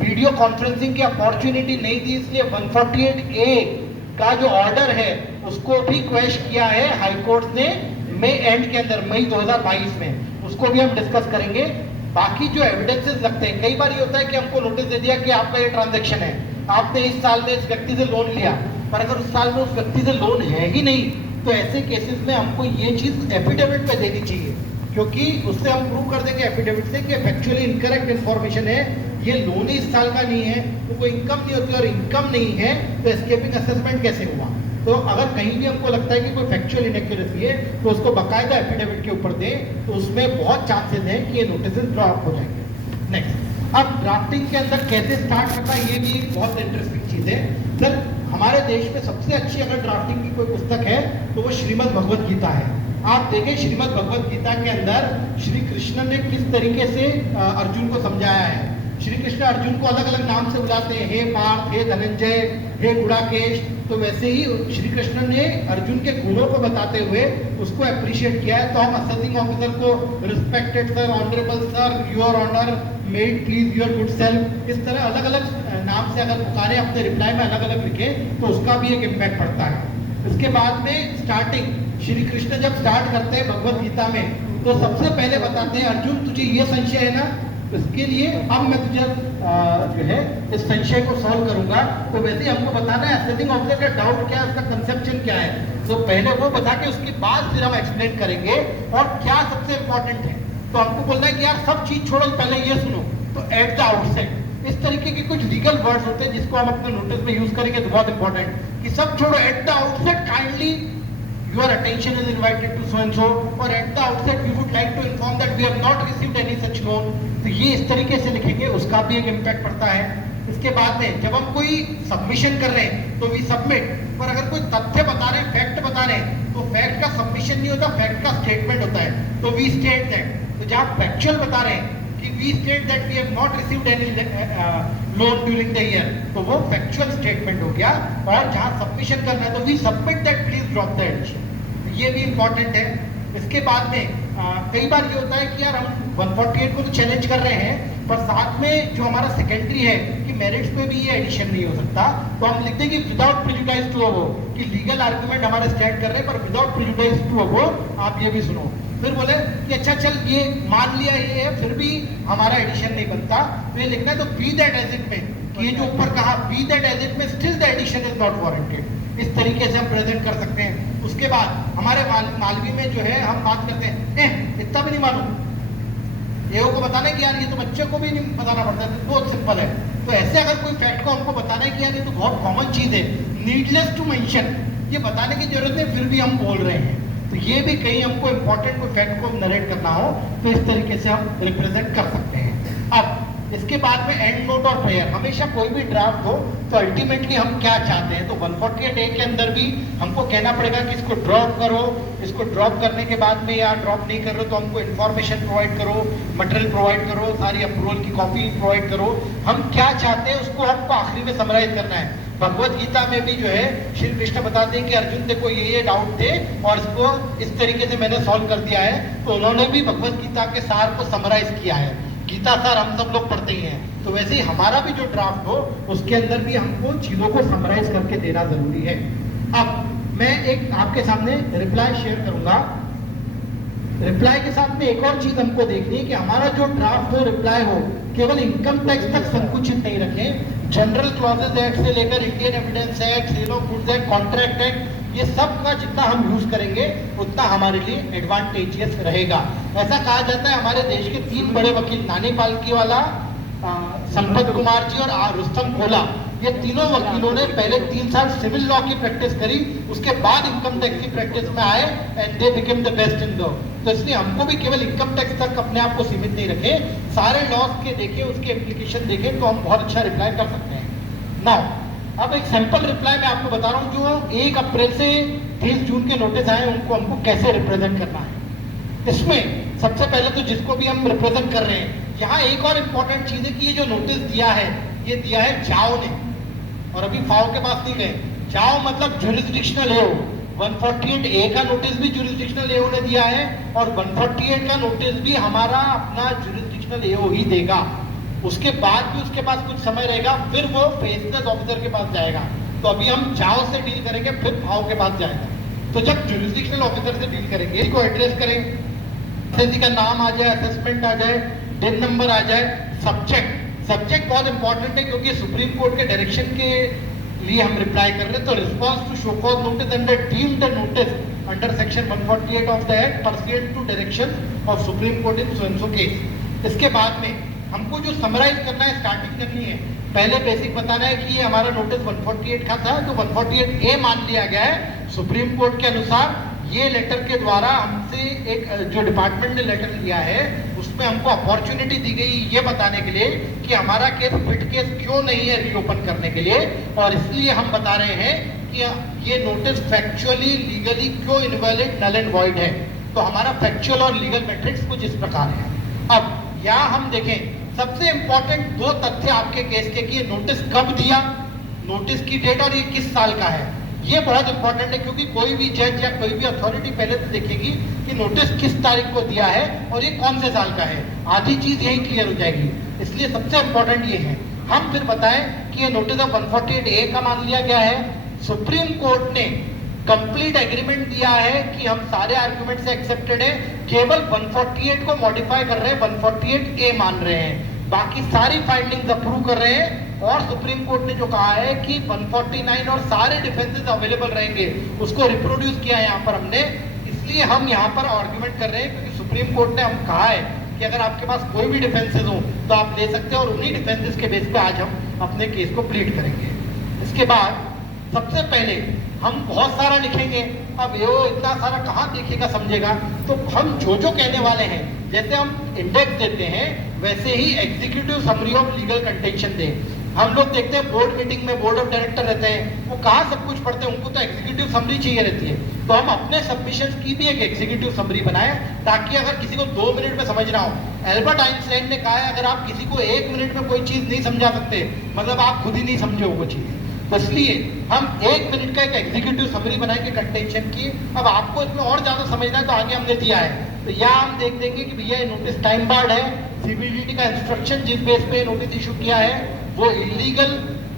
वीडियो कॉन्फ्रेंसिंग की अपॉर्चुनिटी नहीं दी, इसलिए 148A का जो ऑर्डर है उसको भी क्वेश किया है हाई कोर्ट ने मई एंड के अंदर, मई 2022 में, उसको भी हम डिस्कस करेंगे। बाकी जो एविडेंसेस लगते हैं, कई बार ये होता है कि हमको नोटिस दे दिया कि आपका ये ट्रांजैक्शन है, आपने इस साल में इस व्यक्ति से लोन लिया, पर अगर उस साल में उस व्यक्ति से लोन है ही नहीं, तो ऐसे केसेस में हमको ये चीज एफिडेविट पे देनी चाहिए, क्योंकि उससे हम प्रूव कर देंगे एफिडेविट से कि फैक्चुअली इनकरेक्ट इन्फॉर्मेशन है, ये लोन ही इस साल का नहीं है, तो कोई इनकम नहीं होती, और इनकम नहीं है तो एस्केपिंग असेसमेंट कैसे हुआ। तो अगर कहीं भी हमको लगता है कि कोई फैक्चुअल इनएक्यूरेसी है तो उसको बाकायदा एफिडेविट के ऊपर दें, तो उसमें बहुत चांसेस हैं कि ये नोटिस ड्रॉप हो जाएंगे। नेक्स्ट, अब ड्राफ्टिंग के अंदर कैसे स्टार्ट करना, ये भी बहुत इंटरेस्टिंग चीज़ है। सर हमारे देश में सबसे अच्छी अगर ड्राफ्टिंग की कोई पुस्तक है तो वो श्रीमद् भगवत गीता है। आप देखें श्रीमद् भगवत गीता के अंदर श्री कृष्ण ने किस तरीके से अर्जुन को समझाया है। श्री कृष्ण अर्जुन को अलग अलग नाम से बुलाते हैं, हे पार्थ, हे धनंजय, हे गुड़ाकेश। तो वैसे ही श्री कृष्ण ने अर्जुन के गुणों को बताते हुए उसको अप्रिशिएट किया है। तो हम असेसिंग ऑफिसर को respected sir, honourable sir, your honour, made please your good self, इस तरह अलग अलग नाम से अगर पुकारे, अपने रिप्लाई में अलग अलग लिखे, तो उसका भी एक इम्पैक्ट पड़ता है। इसके बाद में स्टार्टिंग, श्री कृष्ण जब स्टार्ट करते हैं भगवत गीता में, तो सबसे पहले बताते हैं अर्जुन तुझे ये संशय है ना, इसके लिए अब मैं तुझे जो है इस संशय को सॉल्व करूंगा। तो वैसे ही हमको बताना है असेसिंग ऑफिसर का डाउट क्या है, उसका कंसेप्शन क्या है, तो पहले वो बता के उसके बाद फिर हम एक्सप्लेन करेंगे और क्या सबसे इंपॉर्टेंट है। तो हमको बोलना है कि यार सब चीज छोड़ो, पहले ये सुनो। तो एट द आउटसेट इस तरीके के कुछ लीगल वर्ड्स होते हैं जिसको हम अपने नोटिस में यूज करेंगे, तो बहुत इंपॉर्टेंट कि सब छोड़ो। At the outset kindly your attention is invited to so and so, or at the outset we would like to inform that we have not received any such loan। तो ये इस तरीके से लिखेंगे, उसका भी एक इम्पैक्ट पड़ता है। इसके बाद में जब हम कोई सबमिशन कर रहे हैं तो वी सबमिट, पर अगर कोई तथ्य बता रहे हैं, फैक्ट बता रहे हैं, तो फैक्ट का सबमिशन नहीं होता, फैक्ट का स्टेटमेंट होता है, तो वी स्टेट दैट। तो जहाँ फैक्चुअल बता रहे हैं कि we state that we have not received any loan during the year, तो वो फैक्चुअल स्टेटमेंट हो गया। और जहाँ सबमिशन करना है तो we submit that please drop the addition, ये भी इंपॉर्टेंट है। इसके बाद में कई बार ये होता है कि यार हम 148 को तो चैलेंज कर रहे हैं, पर साथ में जो हमारा सेकेंडरी है कि मेरिट्स पे भी ये एडिशन नहीं हो सकता, तो हम लिखते हैं कि विदाउट प्रेजुडिस टू अबो, कि लीगल आर्गुमेंट हमारे स्टैंड कर रहे हैं पर विदाउट प्रेजुडिस टू अबो, आप ये भी सुनो। फिर बोले कि अच्छा चल ये मान लिया ये है, फिर भी हमारा एडिशन नहीं बनता, तो ये लिखना है तो बी दैट एज इट में, कि ये जो ऊपर कहा be that as it may still the addition is not warranted, इस तरीके से हम प्रेजेंट कर सकते हैं। उसके बाद हमारे मालवी में जो है हम बात करते हैं इतना भी नहीं मालूम, एओ को बताना है कि यार ये तो बच्चे को भी नहीं बताना पड़ता है, तो बहुत सिंपल है। तो ऐसे अगर कोई फैक्ट को हमको बताना है कि यार ये तो बहुत कॉमन चीज है, नीडलेस टू मेंशन, ये बताने की जरूरत नहीं, फिर भी हम बोल रहे हैं, तो ये भी कहीं हमको इंपॉर्टेंट कोई फैक्ट को नरेट करना हो तो इस तरीके से हम रिप्रेजेंट कर सकते हैं। अब इसके बाद में एंड नोट और प्रेयर, हमेशा कोई भी ड्राफ्ट हो तो अल्टीमेटली हम क्या चाहते हैं, तो 148A के अंदर भी हमको कहना पड़ेगा कि इसको ड्रॉप करो, इसको ड्रॉप करने के बाद में या ड्रॉप नहीं कर रहे तो हमको इन्फॉर्मेशन प्रोवाइड करो, मटेरियल प्रोवाइड करो, सारी अप्रूवल की कॉपी प्रोवाइड करो, हम क्या चाहते हैं उसको हमको आखिरी में समराइज करना है। भगवत गीता में भी जो है श्री कृष्ण बताते हैं कि अर्जुन देखो ये डाउट थे और इसको इस तरीके से मैंने सॉल्व कर दिया है, तो उन्होंने भी भगवत गीता के सार को समराइज किया है। गीता सार हम सब लोग पढ़ते ही हैं, तो वैसे ही हमारा भी जो ड्राफ्ट हो उसके अंदर भी हमको चीजों को समराइज करके देना जरूरी है। अब मैं एक आपके सामने रिप्लाई शेयर करूंगा। रिप्लाई के साथ में एक और चीज हमको देखनी है कि हमारा जो ड्राफ्ट हो, रिप्लाई हो, केवल इनकम टैक्स तक संकुचित नहीं रखें। जनरल क्लॉजेज एक्ट से लेकर Indian evidence act, sale of goods act, contract act, ये सब का जितना हम यूज करेंगे उतना हमारे लिए एडवांटेजियस रहेगा। ऐसा कहा जाता है हमारे देश के 3 बड़े वकील, नानी पालकीवाला, संपत कुमार जी और रुस्तम कोला, ये तीनों वकीलों ने पहले 3 साल सिविल लॉ की प्रैक्टिस करी, उसके बाद इनकम टैक्स की प्रैक्टिस में आए and they became the best in law. तो इसलिए हमको भी केवल इनकम टैक्स तक अपने आप को सीमित नहीं रखें, सारे लॉज के देखें, उसके एप्लीकेशन देखें, तो हम बहुत अच्छा रिप्लाई कर सकते हैं। नाउ अब एक सैंपल रिप्लाई मैं आपको बता रहा हूँ, जो 1 अप्रैल से 30 जून के नोटिस आए उनको हमको कैसे रिप्रेजेंट करना है। इसमें सबसे पहले तो जिसको भी हम रिप्रेजेंट कर रहे हैं, यहाँ एक और इम्पोर्टेंट चीज है कि ये जो नोटिस दिया है, ये दिया है जाओ ने, और अभी फाओ के पास नहीं गए। जाओ मतलब जुरिस्डिक्शनल एओ, 148A का नोटिस भी जुरिस्डिक्शनल एओ ने दिया है और 148 का नोटिस भी हमारा अपना जुरिस्डिक्शनल एओ ही देगा। उसके बाद भी उसके पास कुछ समय रहेगा, फिर वो फेसलेस ऑफिसर के पास जाएगा। तो अभी हम जाओ से डील करेंगे, फिर फाओ के पास जाएगा। तो जब जुरिस्डिक्शनल ऑफिसर से डील करेंगे, इसको एड्रेस करें, एसएससी का नाम आ जाए, असेसमेंट आ जाए, डेट नंबर आ जाए, सब्जेक्ट बहुत इंपॉर्टेंट है क्योंकि सुप्रीम कोर्ट के डायरेक्शन के लिए हम रिप्लाई कर रहे हैं। तो response to show cause notice under deemed notice under section 148 of the act pursuant to direction of Supreme Court in so and so case. इसके बाद में हमको जो समराइज करना है, स्टार्टिंग करनी है, पहले बेसिक बताना है कि ये हमारा नोटिस 148 का था, तो 148A मान लिया गया है सुप्रीम कोर्ट के अनुसार। ये लेटर के द्वारा हमसे एक जो डिपार्टमेंट ने लेटर लिया है उसमें हमको अपॉर्चुनिटी दी गई ये बताने के लिए कि हमारा केस फिट केस क्यों नहीं है रीओपन करने के लिए, और इसलिए हम बता रहे हैं कि ये नोटिस फैक्चुअली लीगली क्यों इनवैलिड, नल एंड वॉइड है। तो हमारा फैक्चुअल और लीगल मैट्रिक्स कुछ इस प्रकार है। अब यहाँ हम देखें सबसे इंपॉर्टेंट 2 तथ्य आपके केस के कि ये नोटिस कब दिया, नोटिस की डेट और ये किस साल का है। ये बहुत इंपॉर्टेंट है क्योंकि कोई भी जज या कोई भी अथॉरिटी पहले तो देखेगी कि नोटिस किस तारीख को दिया है और ये कौन से साल का है, आधी चीज यही क्लियर हो जाएगी। इसलिए सबसे इंपॉर्टेंट ये है। हम फिर बताएं कि ये नोटिस ऑफ 148A का मान लिया गया है। सुप्रीम कोर्ट ने कंप्लीट एग्रीमेंट दिया है कि हम सारे आर्गुमेंट से एक्सेप्टेड है, केवल 148 को मॉडिफाई कर रहे हैं, 148A मान रहे हैं, बाकी सारी फाइंडिंग्स अप्रूव कर रहे हैं। और सुप्रीम कोर्ट ने जो कहा है कि 149 और सारे डिफेंसेस अवेलेबल रहेंगे, उसको रिप्रोड्यूस किया है यहाँ पर हमने। इसलिए हम यहाँ पर आर्गुमेंट कर रहे हैं क्योंकि सुप्रीम कोर्ट ने हम कहा है कि अगर आपके पास कोई भी डिफेंसेस हो तो आप ले सकते हैं, और उन्हीं डिफेंसेस के बेस पे आज हम अपने केस को प्लीड करेंगे। इसके बाद सबसे पहले हम बहुत सारा लिखेंगे। अब ये इतना सारा कहाँ देखेगा समझेगा, तो हम जो कहने वाले हैं, जैसे हम इंडेक्स देते हैं वैसे ही executive summary of legal contention दें। हम लोग देखते हैं बोर्ड मीटिंग में बोर्ड ऑफ डायरेक्टर रहते हैं, वो कहाँ सब कुछ पढ़ते हैं, उनको तो एग्जीक्यूटिव समरी चाहिए रहती है। तो हम अपने सबमिशंस की भी एक एग्जीक्यूटिव समरी बनाएं ताकि अगर किसी को 2 मिनट में समझना हो। एल्बर्ट आइंस्टाइन ने कहा है अगर आप किसी को 1 मिनट में कोई चीज नहीं समझा सकते, मतलब आप खुद ही नहीं समझे हो वो चीज। तो इसलिए हम 1 मिनट का एक एग्जीक्यूटिव समरी बनाएंगे कंटेंशन की। अब आपको इसमें और ज्यादा समझना है तो आगे हमने दिया है, तो यहाँ हम देख देंगे कि भैया ये नोटिस टाइम बार्ड है, सीबीडीटी का इंस्ट्रक्शन जिस बेस पे नोटिस इशू किया है वो इलीगल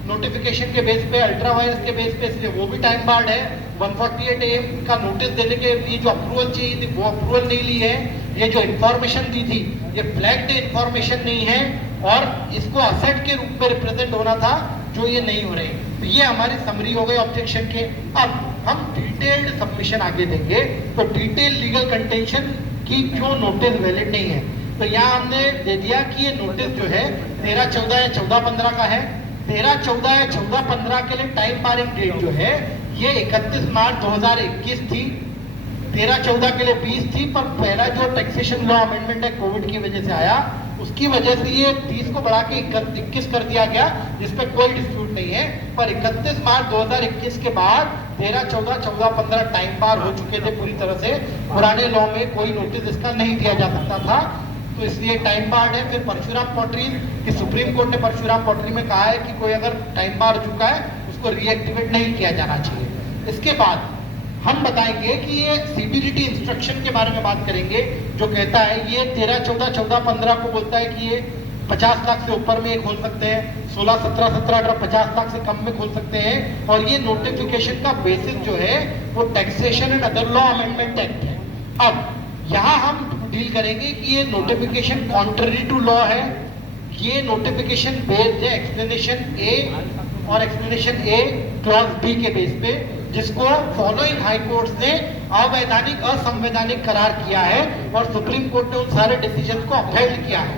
नोटिफिकेशन के बेस पे, अल्ट्रा वायरस के बेस पे, इसलिए वो भी टाइम बार्ड है। 148A का नोटिस देने के लिए जो अप्रूवल चाहिए थी वो अप्रूवल नहीं ली है। ये जो इन्फॉर्मेशन दी थी ये फ्लैग्ड इन्फॉर्मेशन नहीं है, और इसको असेट के रूप में रिप्रेजेंट होना था जो ये नहीं हो रहे। तो ये हमारी समरी हो गई ऑब्जेक्शन के। अब हम डिटेल्ड सबमिशन आगे देंगे, तो डिटेल लीगल कंटेंशन की क्यों नोटिस वैलिड नहीं है। तो यहाँ हमने दे दिया कि ये नोटिस जो है 13-14 या 14-15 का है। 13-14 या 14-15 के लिए टाइम बारिंग डेट जो है ये 31 मार्च 2021 थी। 13-14 के लिए 20 थी, पर पहला जो टैक्सेशन लॉ अमेंडमेंट है कोविड की वजह से आया, उसकी वजह से ये 30 को बढ़ा के 21 कर दिया गया, जिसपे कोई डिस्प्यूट नहीं है। पर 31 मार्च 2021 के बाद 13-14, 14-15 टाइम पार हो चुके थे पूरी तरह से। पुराने लॉ में कोई नोटिस इसका नहीं दिया जा सकता था, तो इसलिए टाइम बार्ड है। फिर परशुराम पॉटरी की सुप्रीम कोर्ट ने परशुराम पॉटरी में कहा है कि कोई अगर टाइम बार हो चुका है उसको रीएक्टिवेट नहीं किया जाना चाहिए। इसके बाद हम बताएंगे कि ये सीबीडीटी इंस्ट्रक्शन के बारे में बात करेंगे, जो कहता है ये 13-14, 14-15 को बोलता है कि ये 50 लाख से ऊपर में खोल सकते हैं, 16, 17, 17, 50 लाख से कम में खोल सकते हैं। और ये नोटिफिकेशन का बेसिस जो है वो taxation and other law amendment act है। अब यहाँ हम डील करेंगे कि ये नोटिफिकेशन कॉन्ट्ररी टू लॉ है, ये नोटिफिकेशन बेस्ड है एक्सप्लेनेशन ए और एक्सप्लेनेशन ए क्लॉज बी के बेस पे, जिसको फॉलोइंग हाई कोर्ट्स ने अवैधानिक असंवैधानिक करार किया है और सुप्रीम कोर्ट ने उन सारे डिसीजन को अपहेल्ड किया है।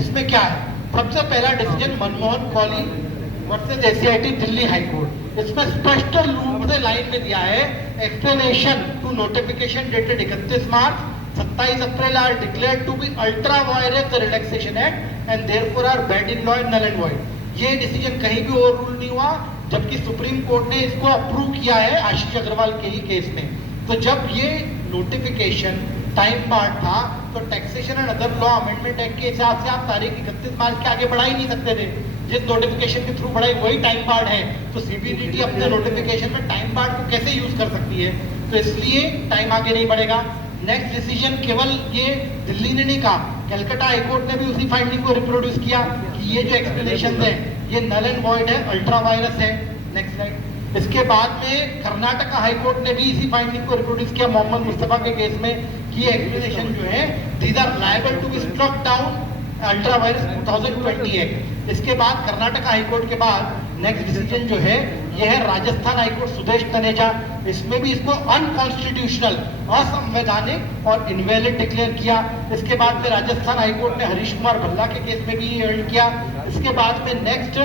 इसमें क्या है, सबसे पहला decision Manmohan Kohli versus ACIT Delhi high court. इसमें स्पष्ट रूप से लाइन में दिया है explanation to notification dated 31 March 27 April are declared to be ultra vires relaxation act and therefore are bad in law and null and void. ये डिसीजन कहीं भी ओवर रूल नहीं हुआ, जबकि सुप्रीम कोर्ट ने इसको अप्रूव किया है आशीष अग्रवाल के ही केस में। तो जब ये नोटिफिकेशन टाइम बार्ड था तो taxation and other law amendment act के हिसाब से आप तारीख 31 मार्च के आगे बढ़ा ही नहीं सकते थे। जिस नोटिफिकेशन के थ्रू बढ़ाई वही टाइम बार्ड है, तो सीबीडीटी अपने नोटिफिकेशन में टाइम बार्ड को कैसे यूज कर सकती है, तो इसलिए टाइम आगे नहीं बढ़ेगा। नेक्स्ट डिसीजन केवल ये दिल्ली ने नहीं कहा, कलकत्ता हाईकोर्ट ने भी उसी फाइंडिंग को रिप्रोड्यूस किया कि ये जो एक्सप्लेनेशन है ये नल एंड वॉइड है, अल्ट्रा वायरस है। Next slide. इसके बाद में कर्नाटका हाईकोर्ट ने भी इसी फाइंडिंग को रिप्रोड्यूस किया मोहम्मद मुस्तफा के केस में कि एक्सप्लेनेशन जो है these are liable to be struck down ultra vires 2020 act. इसके बाद कर्नाटका हाईकोर्ट के बाद नेक्स्ट डिसीजन जो है ये है राजस्थान हाईकोर्ट सुदेश तनेजा। इसमें भी इसको अनकॉन्स्टिट्यूशनल, असंवैधानिक और इनवैलिड डिक्लेयर किया। इसके बाद में राजस्थान हाईकोर्ट ने हरीश कुमार भल्ला के केस में भी हेल्ड किया। इसके बाद में next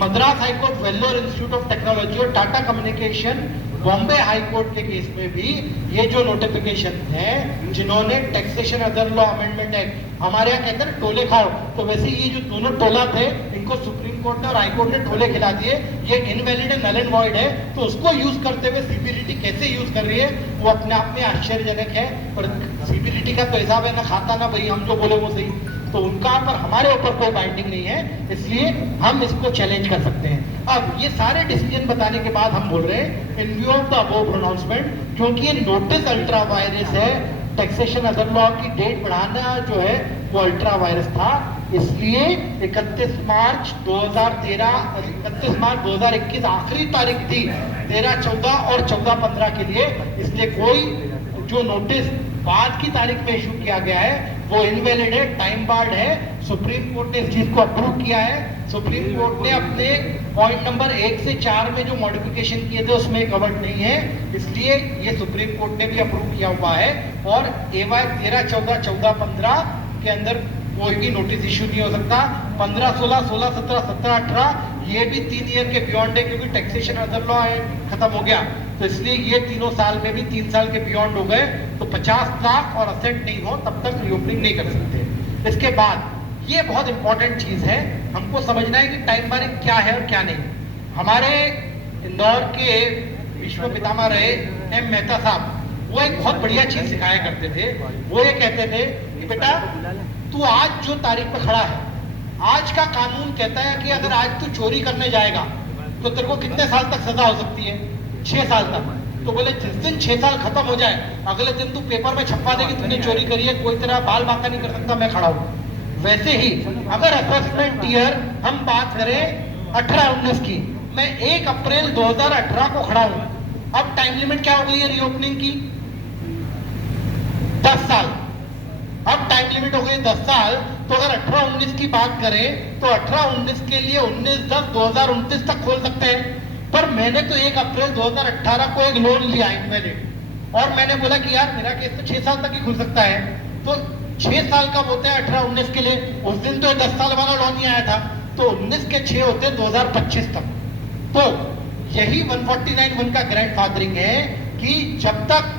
Madras high court Vellore institute of technology और टाटा कम्युनिकेशन बॉम्बे हाईकोर्ट के केस में भी ये जो नोटिफिकेशन है जिन्होंने taxation other law amendment act, हमारे यहाँ कहते हैं टोले खाओ, तो वैसे ये जो दोनों टोला थे इनको सुप्रीम कोर्ट ने और हाई कोर्ट ने टोले खिला दिए। ये इनवैलिड है, नल एंड वॉइड है, तो उसको यूज करते हुए सीबीडीटी कैसे यूज कर रही है वो अपने आप में आश्चर्यजनक है। और सीबीडीटी का तो हिसाब है ना खाता ना भाई, हम जो बोले वो सही, तो उनका पर हमारे ऊपर कोई बाइंडिंग नहीं है, इसलिए हम इसको चैलेंज कर सकते हैं। अब ये सारे डिसीजन बताने के बाद हम बोल रहे हैं इन view of the above pronouncement, क्योंकि ये नोटिस अल्ट्रा वायरस है, टैक्सेशन अदर लॉ की डेट बढ़ाना जो है वो अल्ट्रा वायरस था, इसलिए 31 मार्च 2021 आखिरी तारीख थी 13, 14 और 14, 15 के लिए। इसलिए कोई जो नोटिस बाद की तारीख में इशू किया गया है वो इनवैलिड है, टाइम बार्ड है। सुप्रीम कोर्ट ने इस चीज को अप्रूव किया है। सुप्रीम कोर्ट ने अपने पॉइंट नंबर 1 से 4 में जो मॉडिफिकेशन किए थे उसमें कवर्ड नहीं है, इसलिए ये सुप्रीम कोर्ट ने भी अप्रूव किया हुआ है। और AY 13, 14, 14, 15 के अंदर कोई भी नोटिस इश्यू नहीं हो सकता। 15, 16, 16, 17, 17, 18 ये भी 3 ईयर के बियॉन्ड है, क्योंकि टैक्सेशन अदर लॉ खत्म हो गया, तो इसलिए ये तीनों साल में भी 3 साल के बियॉन्ड हो गए, तो 50 लाख और असेट नहीं हो तब तक रीओपनिंग नहीं कर सकते। इसके बाद ये बहुत इंपॉर्टेंट चीज है, हमको समझना है कि टाइम बारिंग क्या है और क्या नहीं। हमारे इंदौर के विश्व पितामह रहे M मेहता साहब, वो एक बहुत बढ़िया चीज सिखाया करते थे। वो ये कहते थे कि बेटा तू आज जो तारीख पे खड़ा है, आज का कानून कहता है कि अगर आज तू चोरी करने जाएगा तो तेरे को कितने साल तक सजा हो सकती है, 6 साल तक। तो बोले जिस दिन 6 साल खत्म हो जाए अगले दिन तू पेपर में छपवा दे कि तूने चोरी करी है, कोई तेरा बाल बांका नहीं कर सकता, मैं खड़ा हूं। वैसे ही अगर असेसमेंट ईयर हम बात करें 18-19 की, मैं 1 अप्रैल 2018 को खड़ा हूं, अब टाइम लिमिट क्या हो गई है रीओपनिंग की, 10 साल। अब टाइम लिमिट हो गई 10 साल, तो अगर 18-19 की बात करें तो 18-19 के लिए 19-10-2029 तक खोल सकते हैं। पर मैंने तो 1 अप्रैल 2018 को एक लोन लिया इनवैलिड, और मैंने बोला कि यार मेरा केस तो 6 साल तक ही खुल सकता है, तो 6 साल कब होते हैं 18-19 के लिए? उस दिन तो 10 साल वाला लॉ नहीं आया था, तो 19 के 6 होते हैं 2025 तक। तो यही 149(1) का ग्रैंडफादरिंग है कि जब तक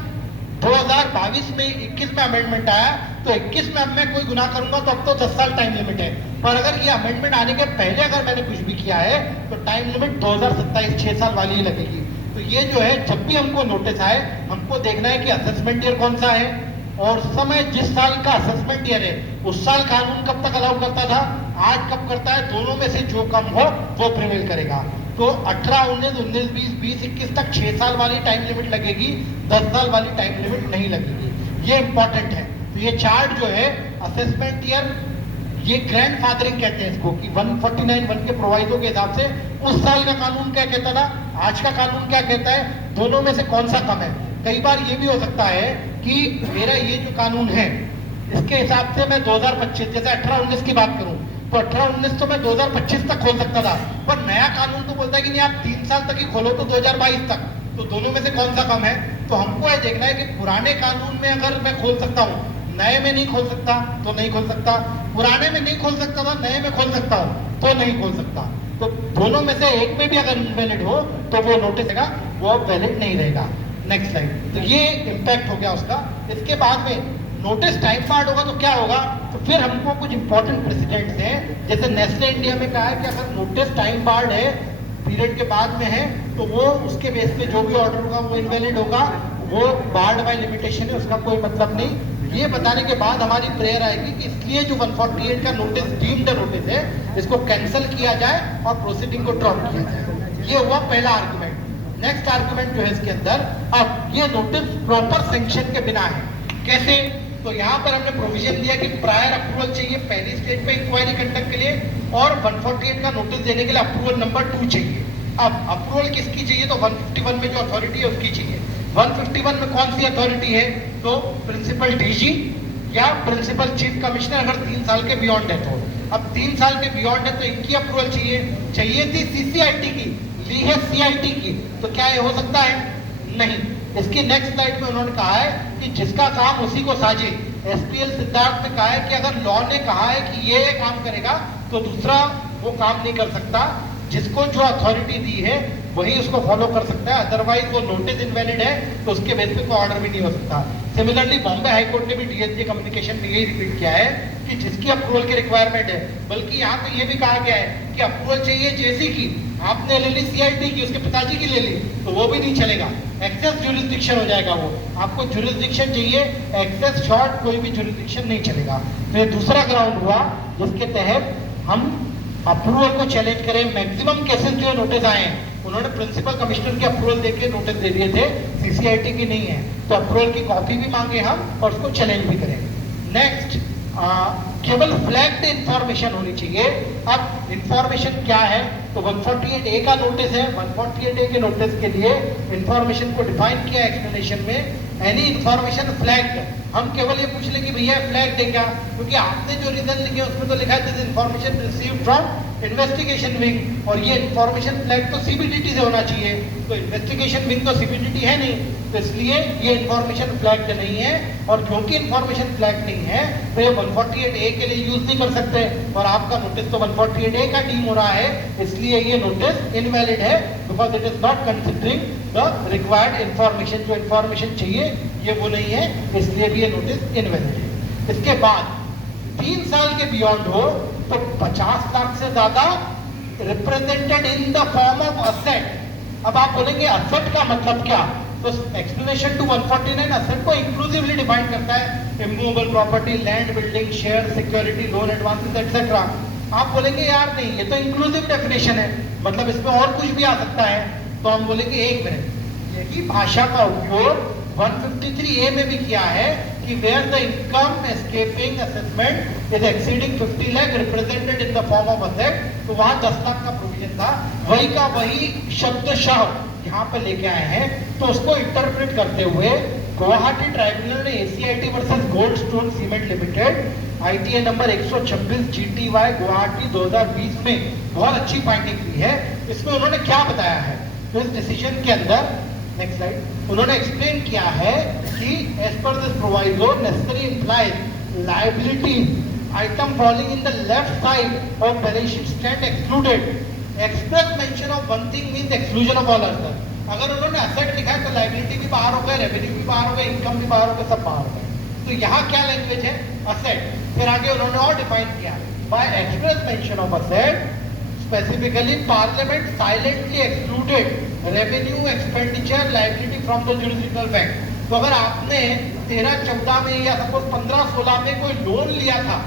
2022 में 21 में अमेंडमेंट आया तो 21 में अब मैं कोई गुनाह करूंगा तो अब तो 10 साल टाइम लिमिट है, पर अगर ये अमेंडमेंट आने के पहले अगर मैंने कुछ भी किया है तो टाइम लिमिट 2027 6 साल वाली ही लगेगी। तो ये जो है जब भी हमको नोटिस आए हमको देखना है कि असेसमेंट ईयर कौन सा है, और समय जिस साल का असेसमेंट ईयर है उस साल कानून कब तक अलाउ करता था, आज कब करता है, दोनों में से जो कम हो वो प्रिवेल करेगा। तो 18, 19, 19, 20, 20, 21 तक 6 साल वाली टाइम लिमिट लगेगी, 10 साल वाली टाइम लिमिट नहीं लगेगी। ये इंपॉर्टेंट है। तो ये चार्ट जो है असेसमेंट ईयर, ये ग्रैंडफादरिंग कहते हैं इसको, कि 149(1) के प्रोवाइडो के हिसाब से उस साल का कानून क्या कहता था, आज का कानून क्या कहता है, दोनों में से कौन सा कम है। कई बार ये भी हो सकता है कि मेरा ये जो कानून है इसके हिसाब से मैं 2025, जैसे 18-19 की बात करूं तो 18-19 तो मैं 2025 तक खोल सकता था, पर नया कानून तो बोलता है कि नहीं आप 3 साल तक ही खोलो, तो 2022 तक। तो दोनों में से कौन सा कम है? तो हमको ये देखना है कि पुराने कानून में अगर मैं खोल सकता हूँ, नए में नहीं खोल सकता तो नहीं खोल सकता, पुराने में नहीं खोल सकता था नए में खोल सकता हूँ तो नहीं खोल सकता। तो दोनों में से एक में भी अगर इनवैलिड हो तो वो नोटिस रहेगा, वो अब वैलिड नहीं रहेगा। Next slide. तो ये इम्पैक्ट हो गया उसका। इसके बाद में नोटिस टाइम बार्ड होगा तो क्या होगा, तो फिर हमको कुछ इंपॉर्टेंट प्रेसिडेंट्स हैं, जैसे नेस्ले इंडिया में कहा है कि अगर नोटिस टाइम बार्ड है, पीरियड के बाद में है, तो वो उसके बेस पे जो भी ऑर्डर होगा वो इनवैलिड होगा, वो बार्ड बाय लिमिटेशन है, उसका कोई मतलब नहीं। ये बताने के बाद हमारी प्रेयर आएगी कि इसलिए जो 148 का नोटिस डीम्ड नोटिस है इसको कैंसिल किया जाए और प्रोसीडिंग को ड्रॉप किया जाए। ये हुआ पहला आर्गुमेंट। नेक्स्ट आर्गुमेंट जो है इसके अंदर, अब ये नोटिस प्रॉपर सैंक्शन के बिना है। कैसे? तो यहाँ पर हमने प्रोविजन दिया कि प्रायर अप्रूवल चाहिए पहली स्टेज पे इंक्वायरी कंडक्ट के लिए, और 148 का नोटिस देने के लिए अप्रूवल नंबर 2 चाहिए। अब अप्रूवल किसकी चाहिए? तो 151 में जो अथॉरिटी है उसकी चाहिए। 151 में कौन सी अथॉरिटी है? तो प्रिंसिपल डीजी या प्रिंसिपल चीफ कमिश्नर, अगर 3 साल के बियॉन्ड है तो। अब 3 साल के बियॉन्ड है तो इनकी अप्रूवल चाहिए थी सीसीआईटी की, ली है सीआईटी की, तो क्या ये हो सकता है? नहीं। इसकी नेक्स्ट स्लाइड में उन्होंने कहा है कि जिसका काम उसी को साझे। एसपीएल सिद्धार्थ ने कहा है कि अगर लॉ ने कहा है कि ये काम करेगा तो दूसरा वो काम नहीं कर सकता, जिसको जो अथॉरिटी दी है वही उसको फॉलो कर सकता है, अदरवाइज वो नोटिस इनवैलिड है तो उसके बेस पे कोई ऑर्डर भी नहीं हो सकता। सिमिलरली बॉम्बे हाई कोर्ट ने भी डीएसजे कम्युनिकेशन में यही रिपीट किया है कि जिसकी अप्रूवल की रिक्वायरमेंट है, बल्कि यहाँ पे ये भी कहा गया है कि अप्रूवल चाहिए जेसी की, आपने ले ली सीआईटी की, उसके पिताजी की ले ली तो वो भी नहीं चलेगा, एक्सेस ज्यूरिसडिक्शन हो जाएगा वो। आपको ज्यूरिसडिक्शन चाहिए, एक्सेस शॉर्ट कोई भी ज्यूरिसडिक्शन नहीं चलेगा। तो ये दूसरा ग्राउंड हुआ जिसके तहत हम अप्रूवल को चैलेंज करें। मैक्सिमम केसेस जो नोटिस आए हैं उन्होंने प्रिंसिपल कमिश्नर की अप्रूवल देके नोटिस दे दिए थे, सीसीआईटी की नहीं है, तो अप्रूवल की कॉपी भी मांगे हम और उसको चैलेंज भी करें। नेक्स्ट, केवल फ्लैग्ड इंफॉर्मेशन होनी चाहिए। अब इंफॉर्मेशन क्या है? तो 148A का नोटिस है, 148A के नोटिस के लिए इंफॉर्मेशन को डिफाइन किया एक्सप्लेनेशन में, एनी इंफॉर्मेशन फ्लैग्ड। हम केवल ये पूछ लें कि भैया फ्लैग्ड है क्या, क्योंकि आपने जो रीजन लिखे उसमें तो लिखा है this information received from investigation wing, और ये इन्फॉर्मेशन फ्लैग तो सीबीडीटी से होना चाहिए, तो इन्वेस्टिगेशन विंग तो सीबीडीटी है नहीं, तो इसलिए ये इन्फॉर्मेशन फ्लैग्ड नहीं है। और क्योंकि इन्फॉर्मेशन फ्लैग नहीं है तो ये 148A के लिए यूज नहीं कर सकते, और आपका नोटिस तो 148A का डीम हो रहा है, इसलिए ये नोटिस इनवैलिड है, because it is not considering the required information. जो इन्फॉर्मेशन चाहिए ये वो नहीं है, इसलिए भी ये नोटिस इनवैलिड है। इसके बाद 3 साल के बियॉन्ड हो तो 50 लाख से ज्यादा represented in the form of asset. अब आप बोलेंगे असेट का मतलब क्या? तो एक्सप्लेनेशन टू 149 असेट को इंक्लूसिवली डिफाइन करता है, immovable property, land, building, share, security, loan, advances etcetera. आप बोलेंगे यार नहीं, ये तो इंक्लूसिव डेफिनेशन है, मतलब इसमें और कुछ भी आ सकता है। तो हम बोलेंगे एक मिनट, यही भाषा का उपयोग 153A में भी किया है कि where the income escaping assessment is exceeding 50 lakh represented in the form of asset, तो वहां 10 लाख का प्रोविजन था, वही का वही शब्दशः यहाँ पे लेके आए हैं। तो उसको इंटरप्रेट करते हुए गुवाहाटी ट्राइब्यूनल ने ACIT versus gold stone cement limited ITA number 126 GTY Guwahati 2020 में बहुत अच्छी फाइंडिंग की है। इसमें उन्होंने क्या बताया है, तो इस डिसीजन के अंदर नेक्स्ट स्लाइड उन्होंने एक्सप्लेन किया है कि as per this proviso necessarily implies liabilities item falling in the left side of balance sheet stand excluded. Express mention of one thing means exclusion of all other. अगर उन्होंने asset लिखा है तो liability भी बाहर हो गए, revenue भी बाहर हो गए, income भी बाहर हो गए, सब बाहर हो गए. तो यहाँ क्या लैंग्वेज है? asset. फिर आगे उन्होंने और डिफाइन किया, by express mention of asset, specifically parliament silently excluded revenue, expenditure, liability from the jurisdictional bank. तो अगर आपने 13-14 में या सपोज 15-16 में कोई लोन लिया था,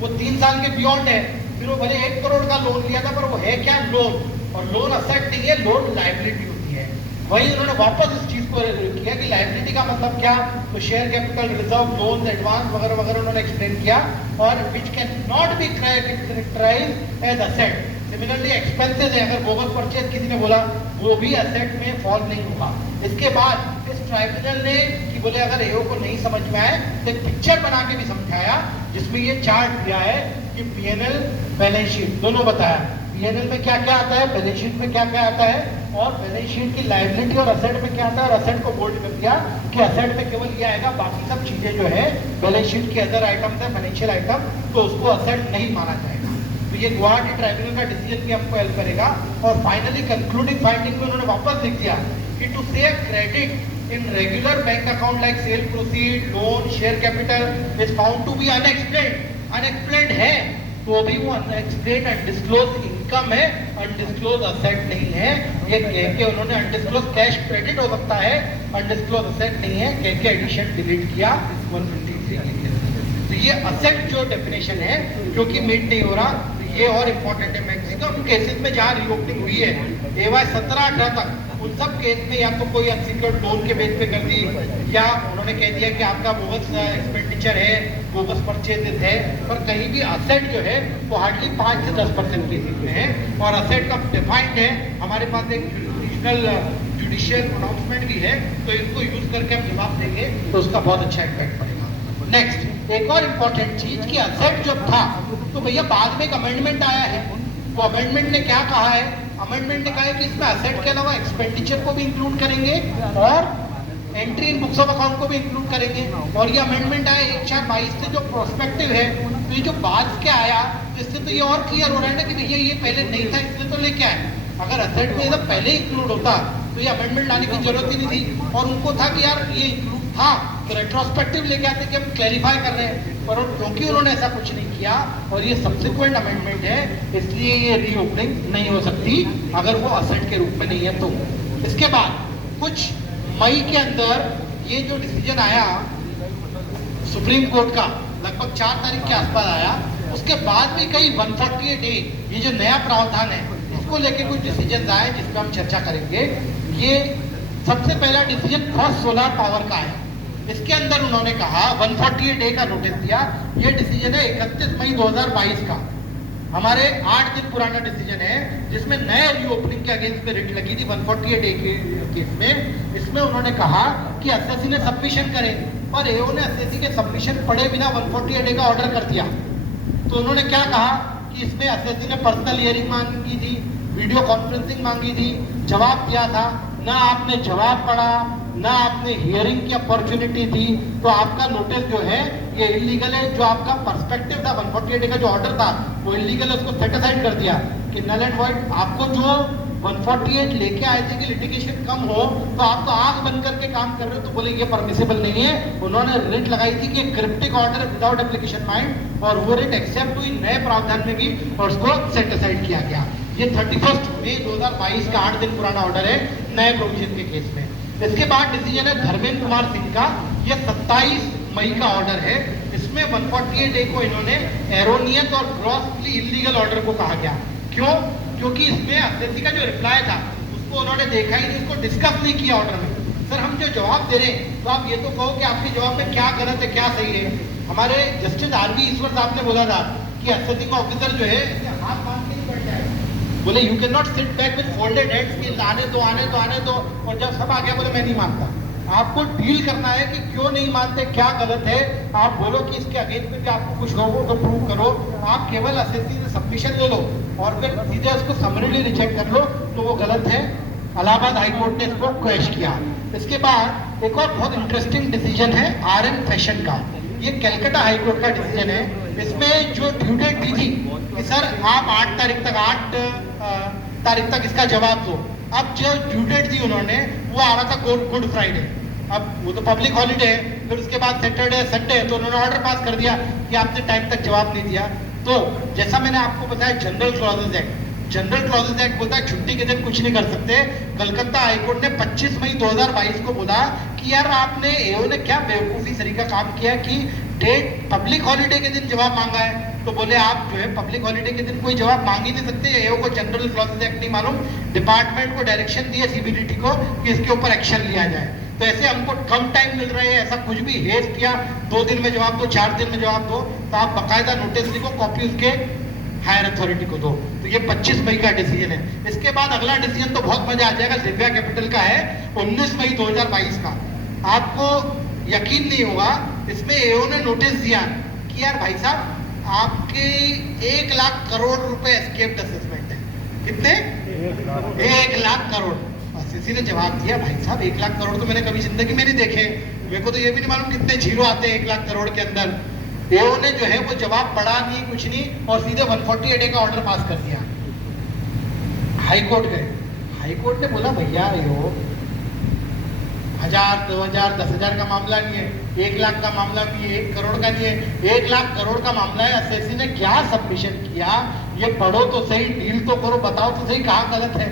वो 3 साल के बियॉन्ड है, फिर वो भले 1 करोड़ का लोन लिया था, पर वो है क्या? लोन. और लोन असेट नहीं है, लोन लाइबिलिटी होती है. वही उन्होंने वापस इस चीज को किया कि लाइबिलिटी का मतलब क्या, तो share capital, reserve, loan, advance वगैरह वगैरह उन्होंने एक्सप्लेन किया. और which can not be characterised as asset. Similarly expenses है, अगर बोगस परचेज किसी ने बोला, वो भी असेट में फॉल नहीं होगा. इसके बाद इस ट्राइब्यूनल ने कि बोले अगर एओ को नहीं समझ में आए तो एक पिक्चर बना के भी समझाया, जिसमें ये चार्ट दिया है कि पीएनएल, बैलेंस शीट दोनों बताया. पीएनएल में क्या क्या आता है, बैलेंस शीट में क्या क्या आता है, और बैलेंस शीट की लायबिलिटी और असेट में क्या आता है. और असेट को बोल्ड कर दिया कि असेट में केवल ये आएगा, बाकी सब चीजें जो है बैलेंस शीट की अदर आइटम्स है, फाइनेंशियल आइटम, तो उसको असेट नहीं माना जाएगा. तो ये गुवाहाटी ट्राइब्यूनल का डिसीजन भी हमको हेल्प करेगा. और फाइनली कंक्लूडिंग फाइंडिंग में उन्होंने वापस लिख दिया कि टू से credit in regular bank account like sale proceed, loan, share capital is found to be unexplained. Unexplained है तो भी वो अनएक्सप्लेन्ड अनडिस्क्लोज इनकम है, अनडिस्क्लोज असेट नहीं है. ये कह के उन्होंने अनडिस्क्लोज कैश क्रेडिट हो सकता है, अनडिस्क्लोज असेट नहीं है, कह के एडिशन डिलीट किया 153 लिखे. तो ये असेट जो डेफिनेशन है क्योंकि मीट नहीं हो रहा, ये और इम्पोर्टेंट है. मैक्सिमम केसेस में जहाँ रीओपनिंग हुई है एवाय 17-18 तक, उन सब केस में या तो कोई अनसिक्योर्ड लोन के बेस पे कर दी, या उन्होंने कह दिया कि आपका बोगस एक्सपेंडिचर है, बोगस परचेजेस है, पर कहीं भी असेट जो है वो हार्डली 5 से 10% केसेस में है. और असेट का डिफाइंड है, हमारे पास एक जुडिशियल प्रोनाउंसमेंट भी है, तो इनको यूज करके हम जवाब देंगे तो उसका बहुत अच्छा इम्पैक्ट पड़ेगा. नेक्स्ट एक और इम्पोर्टेंट चीज कि असेट जब था तो भैया बाद में एक अमेंडमेंट आया है. तो अमेंडमेंट ने क्या कहा है, अमेंडमेंट ने कहा है कि इसमें असेट के अलावा एक्सपेंडिचर को भी इंक्लूड करेंगे और entry in books of account को भी इंक्लूड करेंगे. और ये अमेंडमेंट आया 1/4/22 से जो प्रोस्पेक्टिव है, तो ये जो बाद के आया इससे तो ये और क्लियर हो रहा है ना कि भैया ये पहले नहीं था इसलिए तो लेके आए. अगर असेट में ये पहले इंक्लूड होता तो ये अमेंडमेंट लाने की जरूरत ही नहीं थी. और उनको था कि यार ये इंक्लूड था तो रेट्रोस्पेक्टिव लेके आते कि हम क्लैरिफाई कर रहे हैं, पर क्योंकि उन्होंने ऐसा कुछ नहीं किया और ये सब्सिक्वेंट अमेंडमेंट है, इसलिए ये रीओपनिंग नहीं हो सकती अगर वो असेट के रूप में नहीं है तो. इसके बाद कुछ मई के अंदर ये जो डिसीजन आया सुप्रीम कोर्ट का, लगभग 4 तारीख के आसपास आया, उसके बाद भी कई 148A ये जो नया प्रावधान है इसको लेके कुछ डिसीजन आए जिस पर हम चर्चा करेंगे. ये सबसे पहला डिसीजन फर्स्ट सोलर पावर का है. इसके अंदर उन्होंने कहा 148A का नोटिस दिया. ये डिसीजन है 31 मई 2022 का, हमारे 8 दिन पुराना डिसीजन है, जिसमें नए रीओपनिंग के अगेंस्ट में रिट लगी थी 148A के केस में. इसमें उन्होंने कहा कि एसएससी ने सबमिशन करे, पर एओ ने एसएससी के सबमिशन पढ़े बिना 148A का ऑर्डर कर दिया. तो उन्होंने क्या कहा कि इसमें एसएससी ने पर्सनल हियरिंग मांगी थी, वीडियो कॉन्फ्रेंसिंग मांगी थी, जवाब दिया था, ना आपने जवाब पढ़ा, ना आपने हियरिंग की अपॉर्चुनिटी थी, तो आपका नोटिस जो है ये इलीगल है. जो आपका पर्सपेक्टिव था 148A का जो ऑर्डर था वो इलीगल है, उसको सेट असाइड कर दिया कि नल एंड वॉइड. आपको जो 148 लेके आए थे कि लिटिगेशन कम हो, तो आप तो आंख बंद करके काम कर रहे हो, तो बोले ये परमिसिबल नहीं है. उन्होंने रिट लगाई थी कि cryptic order without application mind, और वो रिट एक्सेप्ट हुई नए प्रावधान में भी और उसको सेट असाइड किया गया. ये 31 मई 2022 का 8 दिन पुराना ऑर्डर है नए प्रोविजन के केस में. इसके बाद डिसीजन है धर्मेंद्र कुमार सिंह का, ये 27 मई का ऑर्डर है. इसमें 148A को इन्होंने एरोनियस और ग्रॉसली इलीगल ऑर्डर को कहा गया. क्यों? क्योंकि इसमें एसएससी का जो रिप्लाई था उसको उन्होंने देखा ही नहीं, उसको डिस्कस नहीं किया ऑर्डर में. सर हम जो जवाब दे रहे हैं तो आप ये तो कहो कि आपके जवाब में क्या गलत है क्या सही है. हमारे जस्टिस आरवी ईश्वर साहब ने बोला था कि एसएससी का ऑफिसर जो है हाथ बांध के नहीं बैठ जाए, बोले you can not sit back with folded hands कि आने दो आने दो आने दो, और जब सब आ गया बोले मैं नहीं मानता. आपको डील करना है कि क्यों नहीं मानते, क्या गलत है. आप बोलो कि इसके अगेंस्ट में भी आपको कुछ हो तो प्रूव करो. आप केवल एसएससी से सबमिशन ले लो और फिर सीधे उसको समरीली रिजेक्ट कर लो, तो वो गलत है. इलाहाबाद हाईकोर्ट ने इसको क्वैश किया. इसके बाद एक और बहुत इंटरेस्टिंग डिसीजन है आरएन फैशन का. ये कलकत्ता हाई कोर्ट का डिसीजन है। इसमें जो ड्यू डेट दी थी कि सर आप 8 तारीख तक इसका जवाब दो, अब जो ड्यू डेट दी उन्होंने वो आ रहा था गुड फ्राइडे, अब वो तो पब्लिक हॉलीडे है, फिर उसके बाद सैटरडे संडे, तो उन्होंने ऑर्डर पास कर दिया कि आपने टाइम तक जवाब नहीं दिया। तो जैसा मैंने आपको बताया जनरल क्लॉजेज एक्ट बोलता है छुट्टी के दिन कुछ नहीं कर सकते। कलकत्ता हाईकोर्ट ने 25 मई 2022 को बोला कि यार आपने एओ ने क्या बेवकूफी सरीका काम किया कि डेट पब्लिक हॉलीडे के दिन जवाब मांगा है। तो बोले आप जो है पब्लिक हॉलीडे के दिन कोई जवाब मांग ही नहीं सकते, एओ को जनरल क्लॉजेज एक्ट नहीं मालूम, डिपार्टमेंट को डायरेक्शन दिया सीबीडीटी को कि इसके ऊपर एक्शन लिया जाए। तो ऐसे हमको कम टाइम मिल रहा है, ऐसा कुछ भी हेस्ट किया 2 दिन में जवाब दो, 4 दिन में जवाब दो, तो आप बाकायदा नोटिस लिखो, कॉपी उसके हायर अथॉरिटी को दो। तो ये 25 मई का डिसीजन है। इसके बाद अगला डिसीजन तो बहुत मजा आ जाएगा, दिव्या कैपिटल का है 19 मई 2022 का। आपको यकीन नहीं होगा, इसमें एओ ने नोटिस दिया कि यार भाई साहब आपके 1 लाख करोड़ रुपए एस्केप्ड असेसमेंट है। कितने? 1 लाख करोड़। सीसी ने जवाब दिया भाई साहब 1 लाख करोड़ तो मैंने कभी जिंदगी में नहीं देखे, मेरे को तो ये भी नहीं मालूम कितने जीरो आते हैं 1 लाख करोड़ के अंदर। एओ ने जो है वो जवाब पढ़ा नहीं, कुछ नहीं, और सीधे 148A का ऑर्डर पास कर दिया। हाईकोर्ट गए, हाईकोर्ट ने बोला भैया एओ 1000, 2000, 10,000 का मामला नहीं है, 1 लाख का मामला नहीं है, 1 करोड़ का नहीं है, 1 लाख करोड़ का मामला है। एसएससी ने क्या सबमिशन किया ये पढ़ो तो सही, डील तो करो, बताओ तो सही कहाँ गलत है,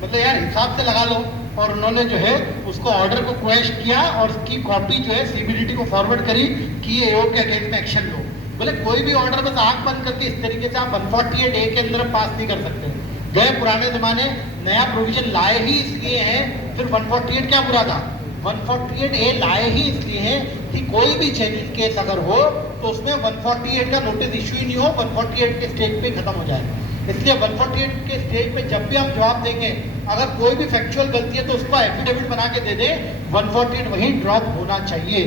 मतलब यार हिसाब से लगा लो। और उन्होंने जो है उसको ऑर्डर को क्वेश किया और उसकी कॉपी जो है सीबीडीटी को फॉरवर्ड करी कि एओ के अगेंस्ट में एक्शन लो। बोले कोई भी ऑर्डर बस आंख बंद करके इस तरीके से आप 148A के अंदर पास नहीं कर सकते। गए पुराने जमाने, नया प्रोविजन लाए ही इसलिए हैं, फिर 148 क्या बुरा था, 148A लाए ही इसलिए हैं कि कोई भी चेंजिंग केस अगर हो तो उसमें 148 का नोटिस इश्यू ही नहीं हो, 148 के स्टेज पे खत्म हो जाए। इसलिए 148 के स्टेज पे जब भी हम जवाब देंगे, अगर कोई भी फैक्चुअल गलती है तो उसको एफिडेविट बना के दे दे, 148 वहीं ड्रॉप होना चाहिए।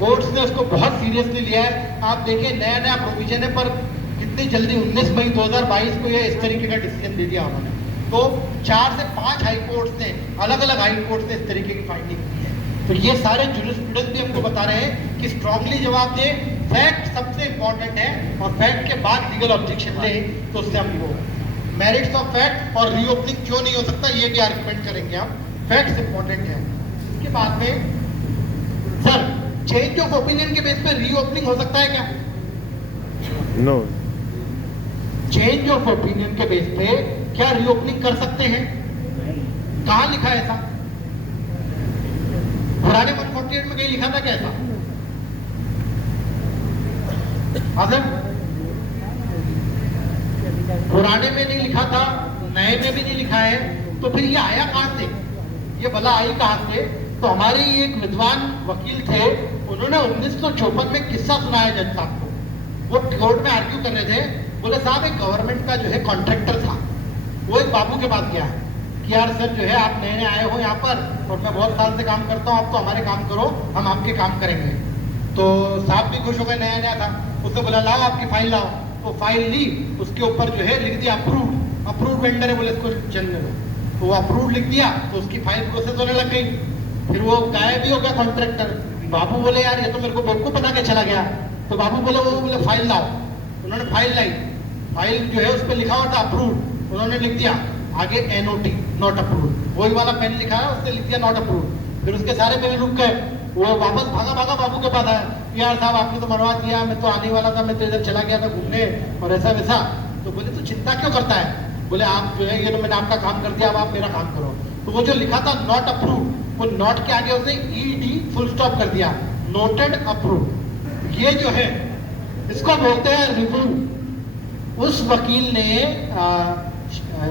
कोर्ट्स ने उसको बहुत सीरियसली लिया है। आप देखिए नया नया प्रोविजन है, पर कितनी जल्दी 19 मई 2022 को ये इस तरीके का डिसीजन दे दिया उन्होंने। तो 4 से 5 हाई कोर्ट्स ने, अलग अलग हाई कोर्ट्स ने इस तरीके की फाइंडिंग की है। तो ये सारे जूरिस्प्रूडेंस भी हमको बता रहे हैं कि स्ट्रांगली जवाब दे, फैक्ट सबसे इंपॉर्टेंट है, और फैक्ट के बाद लीगल ऑब्जेक्शन ले, तो उससे हम वो मेरिट्स ऑफ फैक्ट और रीओपनिंग क्यों नहीं हो सकता ये भी आर्गुमेंट करेंगे हम। फैक्ट्स इंपॉर्टेंट है। उसके बाद में सर चेंज ऑफ ओपिनियन के बेस पे रीओपनिंग हो सकता है क्या? नो। चेंज ऑफ ओपिनियन के बेस पे क्या रीओपनिंग कर सकते हैं? कहां लिखा है ऐसा? पुराने 148 में कहीं लिखा था क्या ऐसा? हाँ सर, पुराने में नहीं लिखा था, नए में भी नहीं लिखा है, तो फिर ये आया कहां से? ये भला आई कहां से? तो हमारे एक विद्वान वकील थे, उन्होंने 1954 में किस्सा सुनाया जज साहब को। वो कोर्ट में आर्ग्यू कर रहे थे, बोले साहब एक गवर्नमेंट का जो है कॉन्ट्रैक्टर था, वो एक बाबू के पास गया कि यार सर जो है आप नए नए आए हो यहाँ पर और मैं बहुत साल से काम करता हूँ, आप तो हमारे काम करो, हम आपके काम करेंगे। तो साहब भी खुश हो गए, नया नया था, उसने बोला लाओ आपकी फाइल लाओ। तो फाइल ली, उसके ऊपर जो है लिख दिया अप्रूव्ड वेंडर है, बोले इसको चलने दो। तो वो अप्रूव्ड लिख दिया, तो उसकी फाइल प्रोसेस होने लग गई। फिर वो गायब भी हो गया कॉन्ट्रैक्टर। बाबू बोले यार ये तो मेरे को बेवकूफ बना के चला गया। तो बाबू बोले फाइल लाओ। उन्होंने फाइल लाई, फाइल जो है उस पर लिखा हुआ था अप्रूव्ड, उन्होंने लिख दिया आगे NOT नॉट अप्रूव्ड, वही वाला पेन लिखा है उसने लिख दिया नॉट अप्रूव्ड। फिर उसके सारे पेन रुक गए, वो वापस भागा बाबू के पास आया, यार साहब आपने तो मरवा दिया, मैं तो आने वाला था, मैं तो इधर चला गया था घूमने और ऐसा वैसा। तो बोले तो चिंता क्यों करता है? बोले आप जो है ये तो मैंने आपका काम कर दिया, अब आप मेरा काम करो। तो वो जो लिखा था नॉट अप्रूव्ड, वो नॉट के आगे उसने ED फुल स्टॉप कर दिया, नोटेड अप्रूव्ड। ये जो है इसको बोलते हैं रिव्यू। उस वकील ने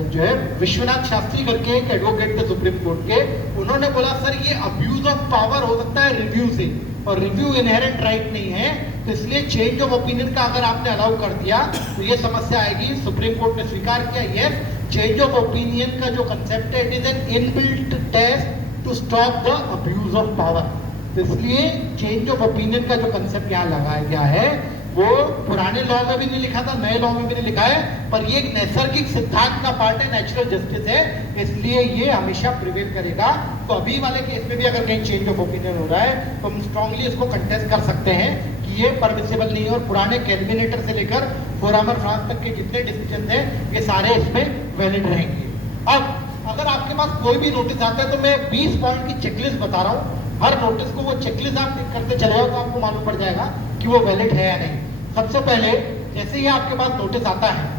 जो है विश्वनाथ शास्त्री करके एक एडवोकेट थे सुप्रीम कोर्ट के, उन्होंने बोला सर ये अब्यूज ऑफ पावर हो सकता है रिव्यू से, और रिव्यू इनहेरेंट राइट नहीं है, तो इसलिए चेंज ऑफ ओपिनियन का अगर आपने अलाउ कर दिया तो ये समस्या आएगी। सुप्रीम कोर्ट ने स्वीकार किया यस, चेंज ऑफ ओपिनियन का जो कंसेप्ट है it is an inbuilt test to stop the abuse of power. तो इसलिए चेंज ऑफ ओपिनियन का जो कंसेप्ट यहाँ लगाया गया है वो पुराने लॉ में भी नहीं लिखा था, नए लॉ में भी नहीं लिखा है, पर ये एक नैसर्गिक सिद्धांत का पार्ट है, नेचुरल जस्टिस है, इसलिए ये हमेशा प्रिवेल करेगा। तो अभी वाले केस में भी अगर कहीं चेंज ऑफ ओपिनियन हो रहा है तो हम स्ट्रांगली इसको कंटेस्ट कर सकते हैं कि ये परमिसिबल नहीं है, और पुराने कैलकुलेटर से लेकर फोरामर फ्रांस तक के जितने डिसीजन थे ये सारे इसमें वैलिड रहेंगे। अब अगर आपके पास कोई भी नोटिस आता है तो मैं 20 पॉइंट की चेकलिस्ट बता रहा हूँ, हर नोटिस को वो चेकलिस्ट आप टिक करते चले जाओ तो आपको मालूम पड़ जाएगा कि वो वैलिड है या नहीं। सबसे पहले जैसे ही आपके पास नोटिस आता है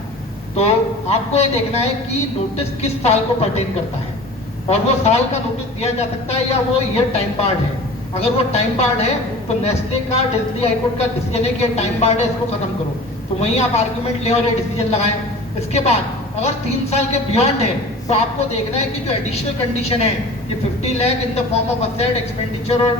तो आपको ये देखना है कि नोटिस किस साल को पर्टेन करता है, और वो साल का नोटिस दिया जा सकता है या वो ईयर टाइम बार्ड है। अगर वो टाइम बार्ड है तो नेस्ले का दिल्ली हाईकोर्ट का डिसीजन है कि टाइम बार्ड है, इसको खत्म करो, तो वहीं आप आर्गुमेंट लें और ये डिसीजन लगाएं। इसके बाद अगर 3 साल के बियॉन्ड है तो आपको देखना है कि जो एडिशनल कंडीशन है ये 50 lakh in the form of asset expenditure और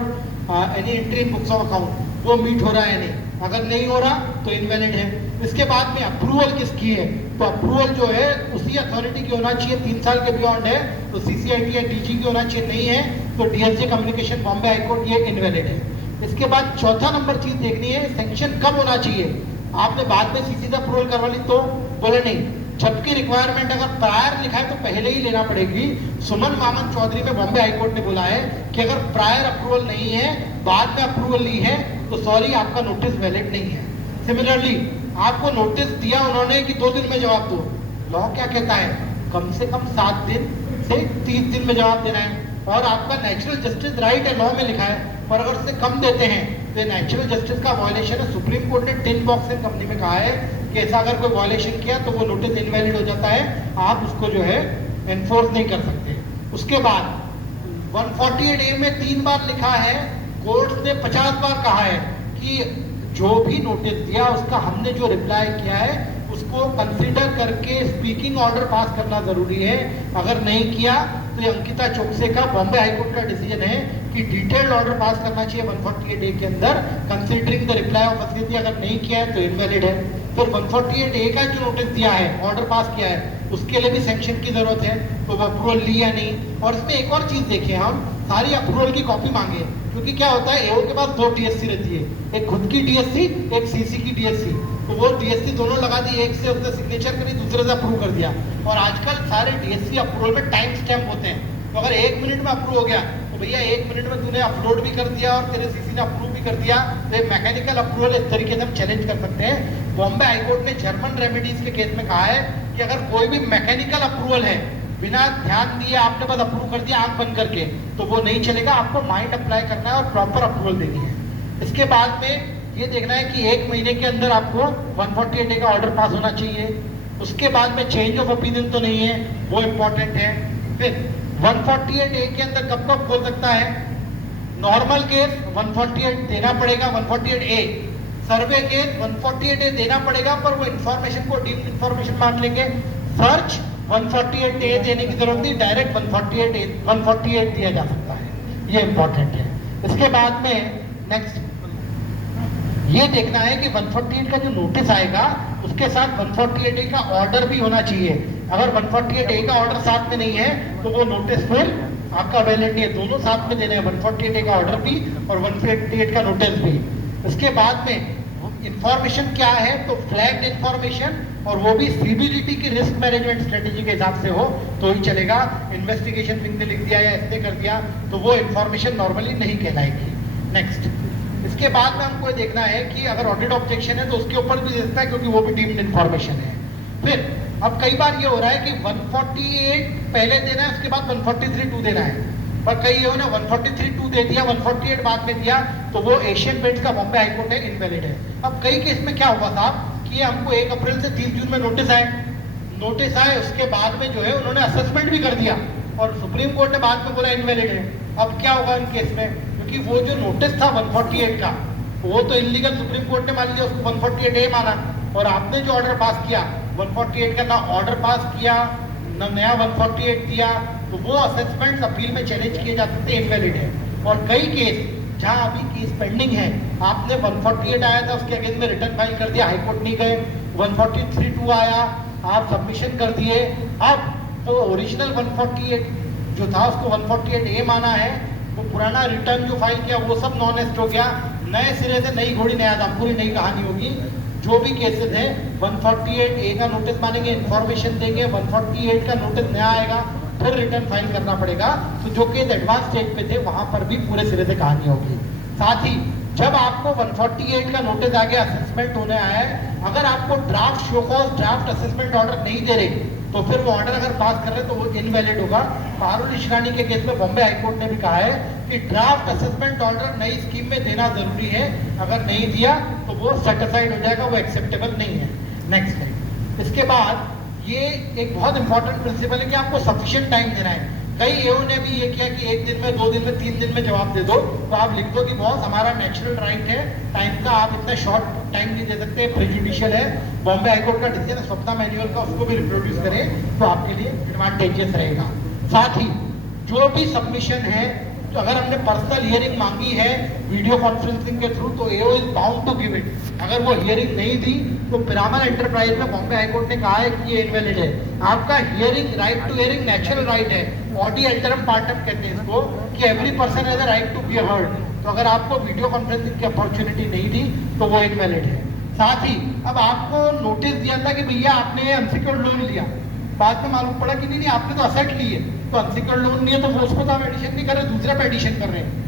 any entry in books of account वो मीट हो रहा है या नहीं। अगर नहीं हो रहा तो इनवैलिड है। इसके बाद में अप्रूवल किसकी है, तो अप्रूवल जो है उसी अथॉरिटी की होना चाहिए, 3 साल के बियॉन्ड है तो सीसीआईटी या डीजी की होना चाहिए, नहीं है तो डीएसजे कम्युनिकेशन बॉम्बे हाईकोर्ट ये इनवैलिड है। इसके बाद चौथा नंबर चीज देखनी है, सैंक्शन कब होना चाहिए। आपने बाद में सीसी से अप्रूवल करवा ली तो बोले नहीं, जबकि रिक्वायरमेंट अगर प्रायर लिखा है तो पहले ही लेना पड़ेगी। सुमन मामन चौधरी में बॉम्बे हाईकोर्ट ने बोला है कि अगर प्रायर अप्रूवल नहीं है, बाद में अप्रूवल ली है तो सॉरी आपका नोटिस वैलिड नहीं है। सिमिलरली आपको नोटिस दिया उन्होंने कि 2 दिन में जवाब दो, लॉ क्या कहता है कम से कम 7 दिन से 30 दिन में जवाब देना है, और आपका नेचुरल जस्टिस राइट है लॉ में लिखा है, पर अगर उससे कम देते हैं तो नेचुरल जस्टिस का वायलेशन है। सुप्रीम कोर्ट ने टिन बॉक्स एंड कंपनी में कहा है कि ऐसा अगर कोई वायलेशन किया तो वो नोटिस इनवैलिड हो जाता है, आप उसको जो है एनफोर्स नहीं कर सकते। उसके बाद 148A में 3 बार लिखा है, कोर्ट ने 50 बार कहा है कि जो भी नोटिस दिया उसका हमने जो रिप्लाई किया है उसको कंसीडर करके स्पीकिंग ऑर्डर पास करना जरूरी है। अगर नहीं किया तो ये अंकिता चोकसे का बॉम्बे हाईकोर्ट का डिसीजन है कि डिटेल्ड ऑर्डर पास करना चाहिए 148A के अंदर considering the reply off authority. अगर नहीं किया है तो इनवैलिड है। फिर 148A का जो नोटिस दिया है, ऑर्डर पास किया है, उसके लिए भी सैंक्शन की जरूरत है, तो वो अप्रूवल ली या नहीं। और इसमें एक और चीज देखें, हम सारी अप्रूवल की कॉपी मांगे, क्योंकि क्या होता है एओ के पास 2 डीएससी रहती है, एक खुद की डीएससी, एक सीसी की डीएससी। तो वो डीएससी दोनों लगा दी, एक से उसने सिग्नेचर करी, दूसरे से अप्रूव कर दिया। और आजकल सारे डीएससी अप्रूवल में टाइम स्टैम्प होते हैं, तो अगर 1 मिनट में अप्रूव हो गया तो भैया 1 मिनट में तूने अपलोड भी कर दिया और तेरे सीसी ने अप्रूव भी कर दिया, तो एक मैकेनिकल अप्रूवल इस तरीके से हम चैलेंज कर सकते हैं। बॉम्बे हाईकोर्ट ने जर्मन रेमेडीज के केस में कहा है कि अगर कोई भी मैकेनिकल अप्रूवल है, बिना ध्यान दिए आपने बस अप्रूव कर दिया आंख बंद करके, तो वो नहीं चलेगा, आपको माइंड अप्लाई करना है और प्रॉपर अप्रूवल देनी है। इसके बाद में ये देखना है कि 1 महीने के अंदर आपको 148A का ऑर्डर पास होना चाहिए। उसके बाद में चेंज ऑफ ओपिनियन तो नहीं है, वो इंपॉर्टेंट है। फिर 148A के अंदर कब कब बोल सकता है, नॉर्मल केस 148 देना पड़ेगा, 148A सर्वे केस 148A देना पड़ेगा, पर वो इंफॉर्मेशन को डीप इंफॉर्मेशन मान लेंगे। सर्च 148A देने की जरूरत नहीं, डायरेक्ट 148 दिया जा सकता है, ये इंपॉर्टेंट है। इसके बाद में नेक्स्ट ये देखना है कि 148 का जो नोटिस आएगा उसके साथ 148A का ऑर्डर भी होना चाहिए। अगर 148A का ऑर्डर साथ में नहीं है तो वो नोटिस फिर आपका वैलिड नहीं है। दोनों साथ में देने हैं, 148A का ऑर्डर भी और 148 का नोटिस भी। इसके बाद में इंफॉर्मेशन क्या है, तो फ्लैग्ड इंफॉर्मेशन, और वो भी सीबीडीटी की रिस्क मैनेजमेंट स्ट्रेटेजी के हिसाब से हो तो ही चलेगा। इन्वेस्टिगेशन विंग ने लिख दिया या इसने कर दिया तो वो इंफॉर्मेशन नॉर्मली नहीं कहलाएगी। नेक्स्ट, इसके बाद में हमको देखना है कि अगर ऑडिट ऑब्जेक्शन है तो उसके ऊपर भी देता है, क्योंकि वो भी डीम्ड इंफॉर्मेशन है। फिर अब कई बार ये हो रहा है कि 148 पहले देना है, उसके बाद 143(2) देना है, पर कई ये हो ना 143(2) दे दिया, 148 बाद में दिया, तो वो एशियन पेंट्स का बॉम्बे हाईकोर्ट है इनवैलिड है। अब कई केस में क्या हुआ साहब कि हमको 1 अप्रैल से 30 जून में नोटिस आए, उसके बाद में जो है उन्होंने असेसमेंट भी कर दिया और सुप्रीम कोर्ट ने बाद में बोला इनवैलिड है। अब क्या होगा इन केस में, क्योंकि वो जो नोटिस था 148 का वो तो इलीगल सुप्रीम कोर्ट ने मान लिया, उसको 148A माना, और आपने जो ऑर्डर पास किया 148 का ना ऑर्डर पास किया ना नया 148 दिया, तो वो असेसमेंट अपील में चैलेंज किए जा सकते हैं, इनवैलिड है। और कई केस जहां अभी केस पेंडिंग है, आपने 148 आया था उसके अगेंस्ट में रिटर्न फाइल कर दिया, हाईकोर्ट नहीं गए, 143(2) आया, आप सबमिशन कर दिए, अब तो ओरिजिनल 148 जो था उसको 148A माना है, वो पुराना रिटर्न जो फाइल किया वो सब नॉन एस्ट हो गया, नए सिरे से नई घोड़ी नया दाम, पूरी नई कहानी होगी। जो भी केसेस है 148A का नोटिस मानेंगे, इंफॉर्मेशन देंगे, 148 का नोटिस नया आएगा, फिर रिटर्न फाइल करना पड़ेगा। तो जो केस एडवांस स्टेज पे थे वहां पर भी पूरे सिरे से कहानी होगी। साथ ही जब आपको 148 का नोटिस आ गया, असेसमेंट होने आया है, अगर आपको draft show cause draft assessment order नहीं दे रहे, तो फिर वो ऑर्डर अगर पास कर रहे तो वो इनवैलिड होगा। पारुल इशरानी के केस में बॉम्बे हाईकोर्ट ने भी कहा है कि ड्राफ्ट असेसमेंट ऑर्डर नई स्कीम में देना जरूरी है, अगर नहीं दिया तो वो सेट असाइड हो जाएगा, वो एक्सेप्टेबल नहीं है। नेक्स्ट है, इसके बाद ये एक बहुत इंपॉर्टेंट प्रिंसिपल है कि आपको सफिशिएंट टाइम देना है। कई एओ ने भी ये किया कि 1 दिन में, 2 दिन में, 3 दिन में जवाब दे दो, तो आप लिख दो कि बॉस हमारा नेचुरल राइट है टाइम का, आप इतना शॉर्ट टाइम नहीं दे सकते, प्रेजुडिशियल है। बॉम्बे हाईकोर्ट का डिसीजन स्वप्ना मैनुअल का, उसको भी रिप्रोड्यूस करें तो आपके लिए एडवांटेजियस रहेगा। साथ ही जो भी सबमिशन है, तो अगर हमने पर्सनल हियरिंग मांगी है वीडियो कॉन्फ्रेंसिंग के थ्रू, तो AO is bound to give it. अगर वो हियरिंग नहीं दी तो पिरामल एंटरप्राइज में बॉम्बे हाईकोर्ट ने कहा है कि ये इनवैलिड है। आपका hearing, right to hearing natural right है, ऑडी अल्टरम पार्टम कहते हैं इसको, कि every person has a right to be heard. तो अगर आपको वीडियो कॉन्फ्रेंसिंग की अपॉर्चुनिटी नहीं दी तो वो इनवैलिड है। साथ ही अब आपको नोटिस दिया था कि भैया आपने अनसिक्योर्ड लोन लिया, बाद में मालूम पड़ा कि नहीं आपने तो असेट ली है, तो अनसिक्योर्ड लोन लिए तो वो उसको तो आप एडिशन नहीं कर रहे, दूसरे पे एडिशन कर रहे हैं।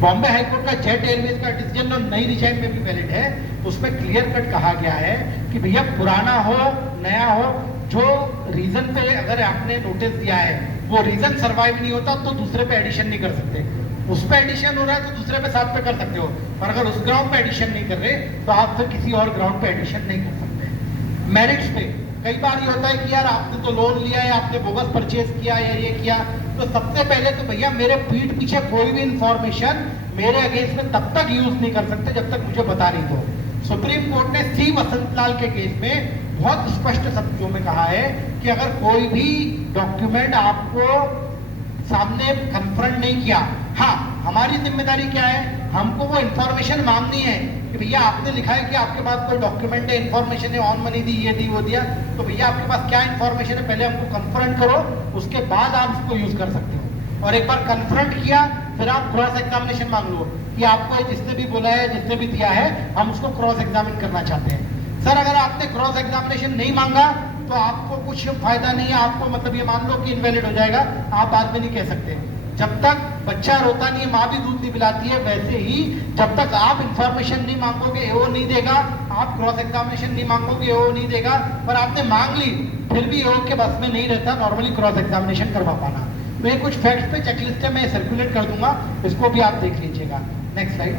बॉम्बे हाईकोर्ट का जेट एयरवेज का डिसीजन जो नई डिजाइन में भी वैलिड है, उसमें क्लियर कट कहा गया है कि भैया पुराना हो नया हो, जो रीजन पे अगर आपने नोटिस दिया है वो रीजन सर्वाइव नहीं होता तो दूसरे पे एडिशन नहीं कर सकते। उस पे एडिशन हो रहा है तो दूसरे पे साथ पे कर सकते हो, पर अगर उस ग्राउंड पे एडिशन नहीं कर रहे तो आप फिर किसी और ग्राउंड पे एडिशन नहीं कर सकते। मेरिट्स पे कई बार ये होता है कि यार आपने तो लोन लिया है, आपने बोगस परचेज किया या ये किया, तो सबसे पहले तो भैया मेरे पीठ पीछे कोई भी इंफॉर्मेशन मेरे अगेंस्ट में तब तक यूज नहीं कर सकते जब तक मुझे बता नहीं दो। सुप्रीम कोर्ट ने सी वसंतलाल के केस में बहुत स्पष्ट शब्दों में कहा है कि अगर कोई भी डॉक्यूमेंट आपको सामने कन्फ्रंट नहीं किया, हाँ हमारी जिम्मेदारी क्या है, हमको वो इंफॉर्मेशन मांगनी है कि भैया आपने लिखा है कि आपके पास कोई डॉक्यूमेंट है, इंफॉर्मेशन है, ऑन मनी दी, ये दी, वो दिया, तो भैया आपके पास क्या इंफॉर्मेशन है पहले हमको कन्फ्रंट करो, उसके बाद आप उसको यूज कर सकते हो। और एक बार कन्फ्रंट किया फिर आप क्रॉस एग्जामिनेशन मांग लो कि आपको जिसने भी बोला है, जिसने भी दिया है, हम उसको क्रॉस एग्जामिन करना चाहते हैं। सर अगर आपने क्रॉस एग्जामिनेशन नहीं मांगा तो आपको कुछ फायदा नहीं है, आपको मतलब ये मान लो कि इनवैलिड हो जाएगा, आप बाद में नहीं कह सकते। जब तक बच्चा रोता नहीं है, माँ भी दूध नहीं पिलाती है, वैसे ही जब तक आप इंफॉर्मेशन नहीं मांगोगे एओ नहीं देगा, आप क्रॉस एग्जामिनेशन नहीं मांगोगे एओ नहीं देगा, पर आपने मांग ली फिर भी एओ के बस में नहीं रहता नॉर्मली क्रॉस एग्जामिनेशन करवा पाना। तो ये कुछ फैक्ट्स पे चेकलिस्ट है, मैं सर्कुलेट कर दूंगा, इसको भी आप देख लीजिएगा। Next slide.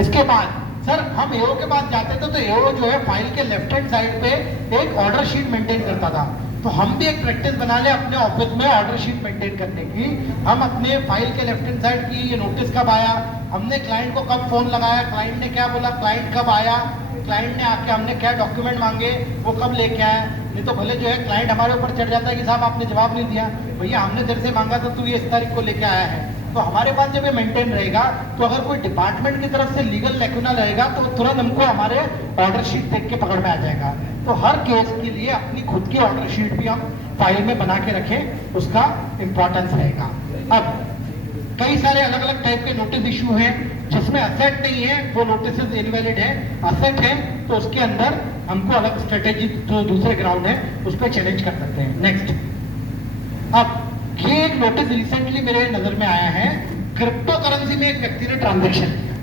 इसके बाद सर हम एओ के पास जाते थे तो एओ जो है फाइल के लेफ्ट हैंड साइड पे एक ऑर्डर शीट मेंटेन करता था, तो हम भी एक प्रैक्टिस बना ले अपने ऑफिस में ऑर्डर शीट मेंटेन करने की। हम अपने फाइल के लेफ्ट हैंड साइड की ये नोटिस कब आया, हमने क्लाइंट को कब फोन लगाया, क्लाइंट ने क्या बोला, क्लाइंट कब आया, क्लाइंट ने आके हमने क्या डॉक्यूमेंट मांगे वो कब लेके आया। नहीं तो भले जो है क्लाइंट हमारे ऊपर चढ़ जाता है कि साहब आपने जवाब नहीं दिया, भैया हमने तेरे से मांगा था तू ये इस तारीख को लेके आया है। तो हमारे पास जब ये मेंटेन रहेगा तो अगर कोई डिपार्टमेंट की तरफ से लीगल लैकुना रहेगा तो तुरंत हमको हमारे ऑर्डर शीट देख के पकड़ में आ जाएगा। तो हर केस के लिए अपनी खुद की ऑर्डर शीट भी हम फाइल में बना के रखें, उसका इंपॉर्टेंस रहेगा। अब कई सारे अलग अलग टाइप के नोटिस इशू हैं, जिसमें असेट नहीं है वो नोटिस इनवैलिड है, असेट है तो उसके अंदर हमको अलग स्ट्रेटेजी जो दूसरे ग्राउंड है उस पर चैलेंज कर सकते हैं। नेक्स्ट, अब ये एक नोटिस रिसेंटली मेरे नजर में आया है, क्रिप्टो करेंसी में एक व्यक्ति ने ट्रांजेक्शन किया,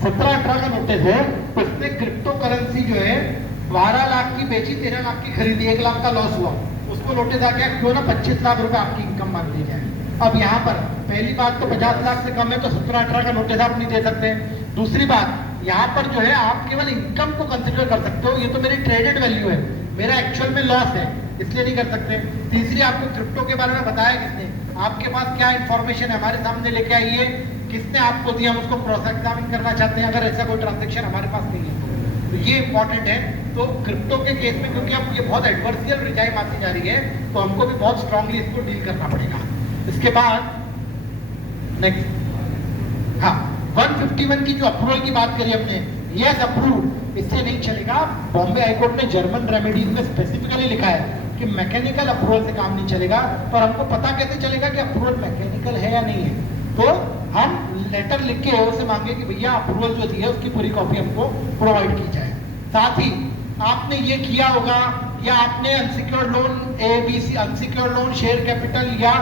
17-18 का नोटिस है, उसने क्रिप्टो करेंसी जो है 12 लाख की बेची, 13 लाख की खरीदी, 1 लाख का लॉस हुआ, उसको नोटिस आ गया क्यों ना 25 लाख रुपए आपकी इनकम मान ली जाए। अब यहाँ पर पहली बात तो 50 लाख से कम है तो 17-18 का नोटिस आप नहीं दे सकते। दूसरी बात यहाँ पर जो है आप केवल इनकम को कंसिडर कर सकते हो, ये तो मेरी ट्रेडेड वैल्यू है, मेरा एक्चुअल में लॉस है इसलिए नहीं कर सकते। तीसरी, आपको क्रिप्टो के बारे में बताया किसने, आपके पास क्या इंफॉर्मेशन है हमारे सामने लेके आइए, किसने आपको दिया, हम उसको क्रॉस एग्जामिन करना चाहते हैं अगर ऐसा कोई ट्रांजेक्शन हमारे पास नहीं है तो ये इंपॉर्टेंट है। तो क्रिप्टो के केस में क्योंकि अब ये बहुत एडवर्सियल रिजाइम आती जा रही है तो हमको भी बहुत स्ट्रांगली इसको डील करना पड़ेगा। इसके बाद नेक्स्ट, हाँ 151 की जो अप्रूवल की बात करी हमने, यस अप्रूव, इससे नहीं चलेगा। बॉम्बे हाईकोर्ट ने जर्मन रेमेडीज में स्पेसिफिकली लिखा है कि मैकेनिकल अप्रूवल से काम नहीं चलेगा, पर हमको पता कैसे चलेगा कि अप्रूवल मैकेनिकल है या नहीं है, तो हम लेटर लिख के एओ से मांगे कि भैया अप्रूवल जो दी है उसकी पूरी कॉपी हमको प्रोवाइड की जाए। साथ ही आपने ये किया होगा या आपने unsecured loan ABC unsecured loan share capital या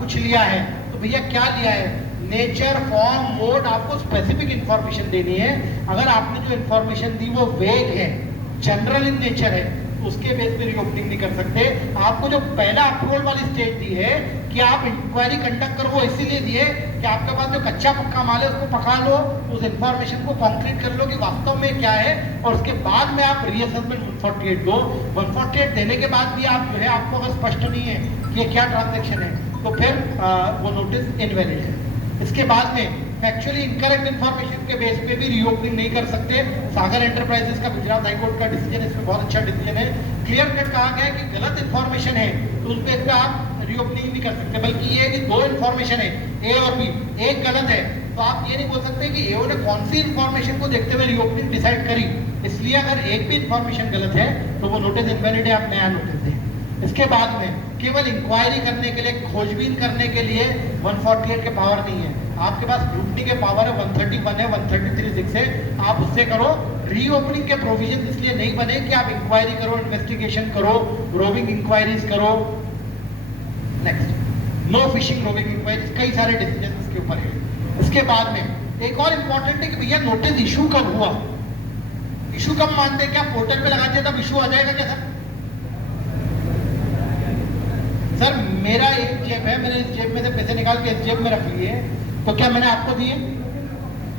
कुछ लिया है तो भैया क्या लिया है, नेचर, फॉर्म, मोड, आपको स्पेसिफिक इंफॉर्मेशन देनी है। अगर आपने जो इंफॉर्मेशन दी वो वेग है, जनरल इन नेचर है, उसके बेस पे रीओपनिंग नहीं कर सकते। आपको जो पहला अप्रूवल वाली स्टेज दी है कि आप इंक्वायरी कंडक्ट करो, वो इसीलिए दी है कि आपके पास जो कच्चा पक्का माल है उसको पका लो, उस इंफॉर्मेशन को कॉन्क्रीट कर लो कि वास्तव में क्या है, और उसके बाद में आप रीअसेसमेंट 148 दो। 148 देने के बाद भी आप जो है, आपको अगर स्पष्ट नहीं है कि ये क्या ट्रांजेक्शन है, तो फिर वो नोटिस इनवैलिड है। इसके बाद में फैक्चुअली इनकरेक्ट इंफॉर्मेशन के बेस पे भी रीओपनिंग नहीं कर सकते। सागर एंटरप्राइजेस का गुजरात हाईकोर्ट का डिसीजन इसमें बहुत अच्छा डिसीजन है। क्लियर कट कहा गया है कि गलत इंफॉर्मेशन है तो उस बेस पे आप रीओपनिंग नहीं कर सकते, बल्कि ये है कि दो इंफॉर्मेशन है, ए और बी, एक गलत है तो आप ये नहीं बोल सकते कि एओ ने कौन सी इंफॉर्मेशन को देखते हुए रीओपनिंग डिसाइड करी। इसलिए अगर एक भी इंफॉर्मेशन गलत है तो वो नोटिस इनवैलिड है, आप नया नोटिस दें। इसके बाद में केवल इंक्वायरी करने के लिए, खोजबीन करने के लिए 148 के पावर नहीं है, आपके पास स्क्रूटनी के पावर है, 131 है, 133(6) है, आप उससे करो। रीओपनिंग के प्रोविजन इसलिए नहीं बने कि आप इंक्वायरी करो, इन्वेस्टिगेशन करो, रोविंग इंक्वायरीज करो। Next, no fishing roving inquiries, कई सारे डिसीजन इसके ऊपर है। इसके बाद में एक और इंपॉर्टेंट है कि भैया नोटिस इशू कब हुआ। इशू कब मानते हैं? क्या पोर्टल पे लगाते तब इशू आ जाएगा क्या सर? मेरा एक जेब है, मैंने इस जेब में से पैसे निकाल के इस जेब में रख लिए, तो क्या मैंने आपको दिए?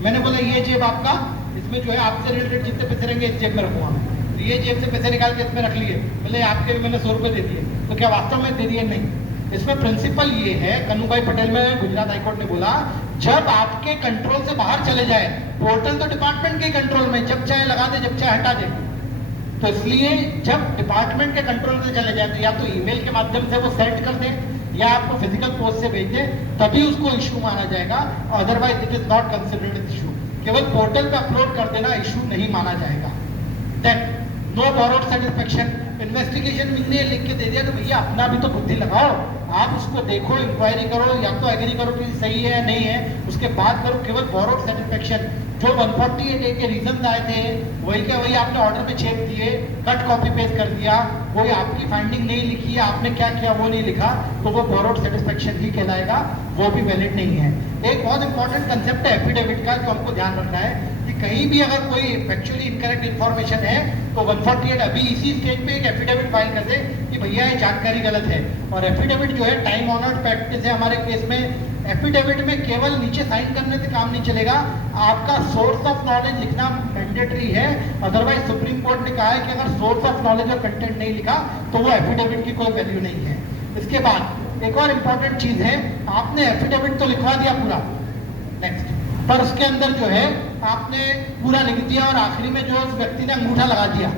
मैंने बोला ये जेब आपका, इसमें जो है आपसे रिलेटेड जितने पैसे रहेंगे इस जेब में रखूंगा। तो ये जेब से पैसे निकाल के इसमें रख लिए, बोले आपके भी मैंने 100 रुपए दे दिए, तो क्या वास्तव में दे दिए? नहीं। इसमें प्रिंसिपल ये है, कन्नूभाई पटेल में गुजरात हाईकोर्ट ने बोला, जब आपके कंट्रोल से बाहर चले जाए, पोर्टल तो डिपार्टमेंट के कंट्रोल में, जब चाहे लगा दे, जब चाहे हटा दे, तो इसलिए जब डिपार्टमेंट के कंट्रोल से चले जाए तो या तो ईमेल के माध्यम से वो सेंड कर दें या आपको फिजिकल पोस्ट से भेज दें, तभी उसको इशू माना जाएगा, otherwise it is not considered issue. केवल पोर्टल पे अपलोड कर देना इशू नहीं माना जाएगा। Then no borrowed satisfaction, investigation मिलने लिख के दे दिया तो भैया अपना भी तो बुद्धि लगाओ, आप उसको देखो, इंक्वायरी करो, या तो एग्री करो कि सही है या नहीं है, उसके बाद करो। केवल बोरोड सेटिस्फेक्शन, जो 148A के रीजन आए थे वही क्या वही आपने ऑर्डर पे छेप दिए, कट कॉपी पेस्ट कर दिया, कोई आपकी फाइंडिंग नहीं लिखी है, आपने क्या किया वो नहीं लिखा, तो वो बोरोड सेटिस्फेक्शन ही कहलाएगा, वो भी वैलिड नहीं है। एक बहुत इंपॉर्टेंट कंसेप्ट है एफिडेविट का, जो हमको ध्यान रखना है कि कहीं भी अगर कोई फैक्चुअली इनकरेक्ट इन्फॉर्मेशन है तो 148 अभी इसी स्टेज पे एक एफिडेविट फाइल कर दे कि भैया ये जानकारी गलत है। और एफिडेविट जो है टाइम ऑनर्ड प्रैक्टिस है हमारे केस में। एफिडेविट में केवल नीचे साइन करने से काम नहीं चलेगा, आपका सोर्स ऑफ नॉलेज लिखना मैंडेटरी है, अदरवाइज सुप्रीम कोर्ट ने कहा है कि अगर सोर्स ऑफ नॉलेज और कंटेंट नहीं लिखा तो वो एफिडेविट की कोई वैल्यू नहीं है। इसके बाद एक और इम्पॉर्टेंट चीज है, आपने एफिडेविट तो लिखवा दिया पूरा, नेक्स्ट, पर उसके अंदर जो है आपने पूरा लिख दिया और आखिरी में जो उस व्यक्ति ने अंगूठा लगा दिया,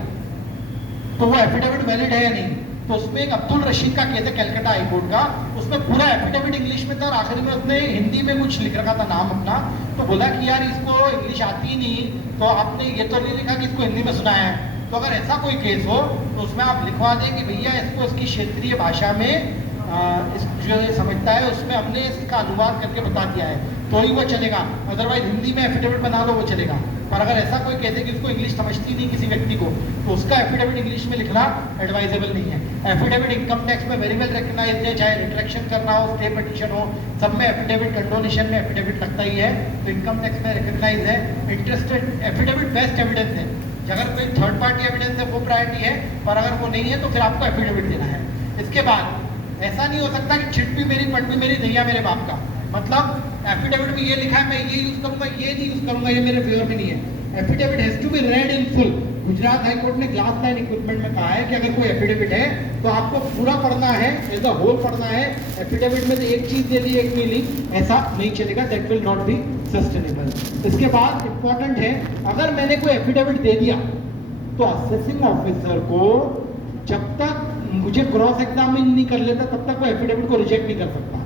तो वो एफिडेविट वैलिड है या नहीं? तो उसमें एक अब्दुल रशीद का केस है कलकत्ता हाईकोर्ट का, उसमें पूरा एफिडेविट इंग्लिश में था और आखिरी में उसने हिंदी में कुछ लिख रखा था नाम अपना, तो बोला कि यार इसको इंग्लिश आती ही नहीं, तो आपने ये तो नहीं लिखा कि इसको हिंदी में सुनाया है। तो अगर ऐसा कोई केस हो तो उसमें आप लिखवा दें कि भैया इसको इसकी क्षेत्रीय भाषा में इस जो समझता है उसमें हमने इसका अनुवाद करके बता दिया है, तो ही वो चलेगा, अदरवाइज हिंदी में एफिडेविट बना लो वो चलेगा। पर अगर ऐसा कोई कहते कि उसको इंग्लिश समझती नहीं किसी व्यक्ति को, तो उसका एफिडेविट इंग्लिश में लिखना एडवाइजेबल नहीं है। एफिडेविट इनकम टैक्स में वेरी वेल रिकग्नाइज्ड है, चाहे रिट्रैक्शन करना हो, स्टे पिटीशन हो, सब में एफिडेविट, कंडोनेशन में एफिडेविट लगता ही है, तो इनकम टैक्स में रिकग्नाइज है। इंटरेस्टेड एफिडेविट बेस्ट एविडेंस है, अगर कोई थर्ड पार्टी एविडेंस है वो प्रायोरिटी है, पर अगर वो नहीं है तो फिर आपको एफिडेविट देना है। इसके बाद ऐसा नहीं हो सकता कि चिट भी मेरी पट भी मेरी दैया मेरे बाप का, मतलब एफिडेविट में ये लिखा है मैं ये यूज करूंगा, ये नहीं यूज करूंगा, ये मेरे फेवर में नहीं है। Affidavit has to be read in full. Gujarat high court ने ग्लास लाइन इक्विपमेंट में कहा है कि अगर कोई एफिडेविट है तो आपको पूरा पढ़ना है, एज अ होल पढ़ना है। एफिडेविट में से एक चीज दे दी एक नहीं, ऐसा नहीं चलेगा, that will not be sustainable. इसके बाद इंपॉर्टेंट है, अगर मैंने कोई एफिडेविट दे दिया तो असेसिंग ऑफिसर को जब तक मुझे क्रॉस एग्जामिन नहीं कर लेता तब तक वो एफिडेविट को रिजेक्ट नहीं कर सकता।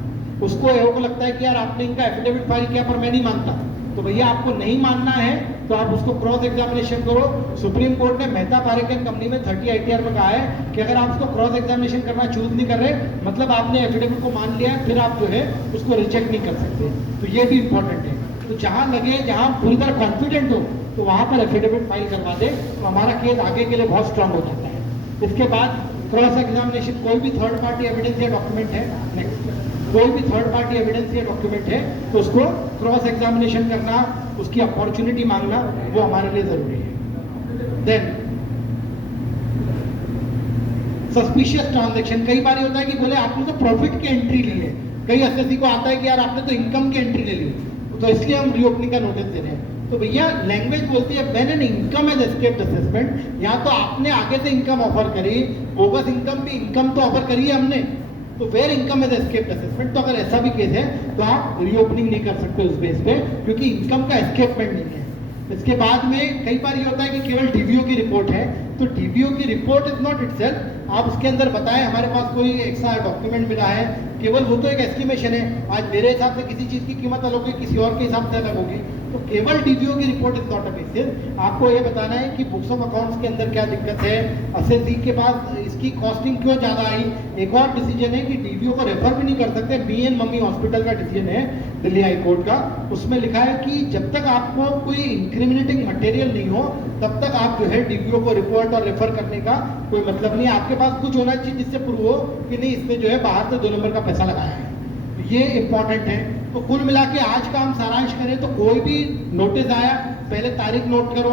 उसको को लगता है कि यार आपने इनका एफिडेविट फाइल किया पर मैं नहीं मानता, तो भैया आपको नहीं मानना है तो आप उसको क्रॉस एग्जामिनेशन करो। सुप्रीम कोर्ट ने मेहता पारेकर कंपनी में 30 ITR में कहा है कि अगर आप उसको क्रॉस एग्जामिनेशन करना चूज नहीं कर रहे, मतलब आपने एफिडेविट को मान लिया है, फिर आप जो है उसको रिजेक्ट नहीं कर सकते। तो ये भी इंपॉर्टेंट है। तो जहां लगे, जहां पूरी तरह कॉन्फिडेंट हो तो वहां पर एफिडेविट फाइल करवा दे, तो हमारा केस आगे के लिए बहुत स्ट्रांग हो जाता है। इसके बाद क्रॉस एग्जामिनेशन, कोई भी थर्ड पार्टी एविडेंस या डॉक्यूमेंट है, नेक्स्ट कोई भी थर्ड पार्टी एविडेंस या डॉक्यूमेंट है तो उसको क्रॉस एग्जामिनेशन करना, उसकी अपॉर्चुनिटी मांगना, वो हमारे लिए जरूरी है। देन सस्पिशियस ट्रांजैक्शन, कई बार होता है कि बोले आपने तो प्रॉफिट की एंट्री ली है, कई एसएससी को आता है कि यार आपने तो इनकम की एंट्री ले ली, तो इसलिए हम रीओपनिंग का नोटिस दे रहे हैं। तो भैया लैंग्वेज बोलती है when an income has escaped assessment, या तो आपने आगे से इनकम ऑफर करी, बोगस इनकम भी, इनकम तो ऑफर करी है हमने, तो where income has escaped assessment, तो अगर ऐसा भी केस है तो आप रीओपनिंग नहीं कर सकते उस बेस पे, क्योंकि इनकम का एस्केपमेंट नहीं है। इसके बाद में कई बार ये होता है कि केवल डीबीओ की रिपोर्ट है, तो डीबीओ की रिपोर्ट इज नॉट इटसेल्फ, आप उसके अंदर बताएं हमारे पास कोई एक्स्ट्रा डॉक्यूमेंट मिला है, केवल वो तो एक एस्टिमेशन है। आज मेरे हिसाब से किसी चीज की कीमत अलग होगी, किसी और के हिसाब से अलग होगी, तो केवल डीबीओ की report is not a basis. आपको ये बताना है कि बुक्स ऑफ अकाउंट्स के अंदर क्या दिक्कत है, एसएससी के पास इसकी कॉस्टिंग क्यों ज्यादा आई। एक और डिसीजन है कि डीबीओ को रेफर भी नहीं कर सकते, बी एन मम्मी हॉस्पिटल का डिसीजन है दिल्ली हाई कोर्ट का, उसमें लिखा है कि जब तक आपको कोई इंक्रिमिनेटिंग मटेरियल नहीं हो तब तक आप जो है डीबीओ को रिपोर्ट और रेफर करने का कोई मतलब नहीं है। आपके पास कुछ होना चाहिए जिससे प्रूव हो कि नहीं इसने जो है बाहर से 2 नंबर का पैसा लगाया है, ये इंपॉर्टेंट है। तो कुल मिला के आज का हम सारांश करें तो कोई भी नोटिस आया पहले तारीख नोट करो,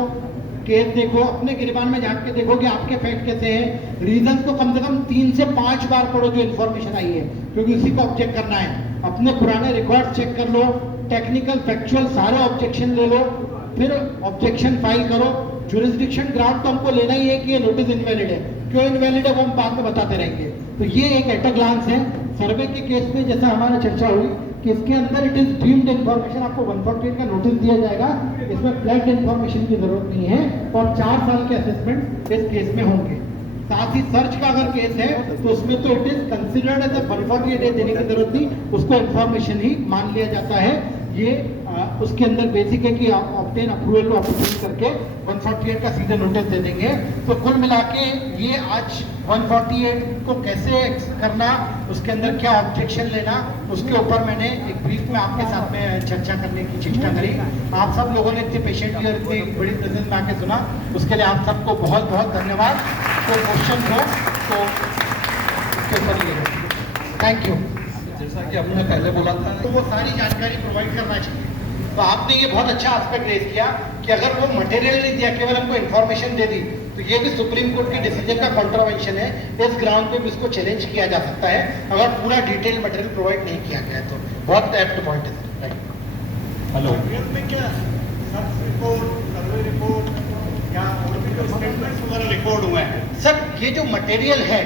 केस देखो, अपने गिरबान में झांक के देखो कि आपके फैक्ट कैसे हैं, रीजन तो कम से कम 3 से 5 बार पढ़ो जो इन्फॉर्मेशन आई है, क्योंकि उसी को ऑब्जेक्ट करना है। अपने पुराने रिकॉर्ड चेक कर लो, टेक्निकल फैक्चुअल सारे ऑब्जेक्शन ले लो, फिर ऑब्जेक्शन फाइल करो। ज्यूरिसडिक्शन ग्राउंड तो हमको लेना ही है कि ये नोटिस इनवैलिड है, क्यों इनवैलिड है वो हम बाद में बताते रहेंगे। तो ये एक एट अ ग्लांस है। सर्वे के केस में जैसा हमारा चर्चा हुई कि इसके अंदर इट इज डीम्ड इन्फॉर्मेशन, आपको 148 का नोटिस दिया जाएगा, इसमें फ्लैट इन्फॉर्मेशन की जरूरत नहीं है, और 4 साल के असेसमेंट इस केस में होंगे। साथ ही सर्च का अगर केस है तो उसमें तो इट इज कंसिडर्ड एज 148 देने की जरूरत नहीं, उसको इन्फॉर्मेशन ही मान लिया जाता है। ये उसके अंदर बेसिक है कि आप ऑब्टेन अप्रूवल को ऑब्टेन करके 148 का सीधे नोटिस दे देंगे। तो कुल मिला के ये आज 148 को कैसे करना, उसके अंदर क्या ऑब्जेक्शन लेना, उसके ऊपर मैंने एक ब्रीफ में आपके साथ में चर्चा करने की चेष्टा करी। आप सब लोगों ने इतने पेशेंटली और इतनी बड़ी प्रेजेंस में आके सुना, उसके लिए आप सबको बहुत बहुत धन्यवाद। कोई क्वेश्चन हो तो उसके ऊपर ये थैंक यू। जैसा कि हमने पहले बोला था तो वो सारी जानकारी प्रोवाइड करना चाहिए। तो आपने ये बहुत अच्छा एस्पेक्ट रेज किया कि अगर वो मटेरियल नहीं दिया, केवल हमको इन्फॉर्मेशन दे दी, तो ये भी सुप्रीम कोर्ट के डिसीजन का कॉन्ट्रावेंशन है। इस ग्राउंड पे भी इसको चैलेंज किया जा सकता है अगर पूरा डिटेल मटेरियल प्रोवाइड नहीं किया गया है। तो बहुत एप्ट पॉइंट है सर। राइट। हेलो में क्या सर्च रिपोर्ट, सर्वे रिपोर्ट या और भी कोई स्टेटमेंट्स वगैरह रिकॉर्ड हुए हैं? सर ये जो मटेरियल है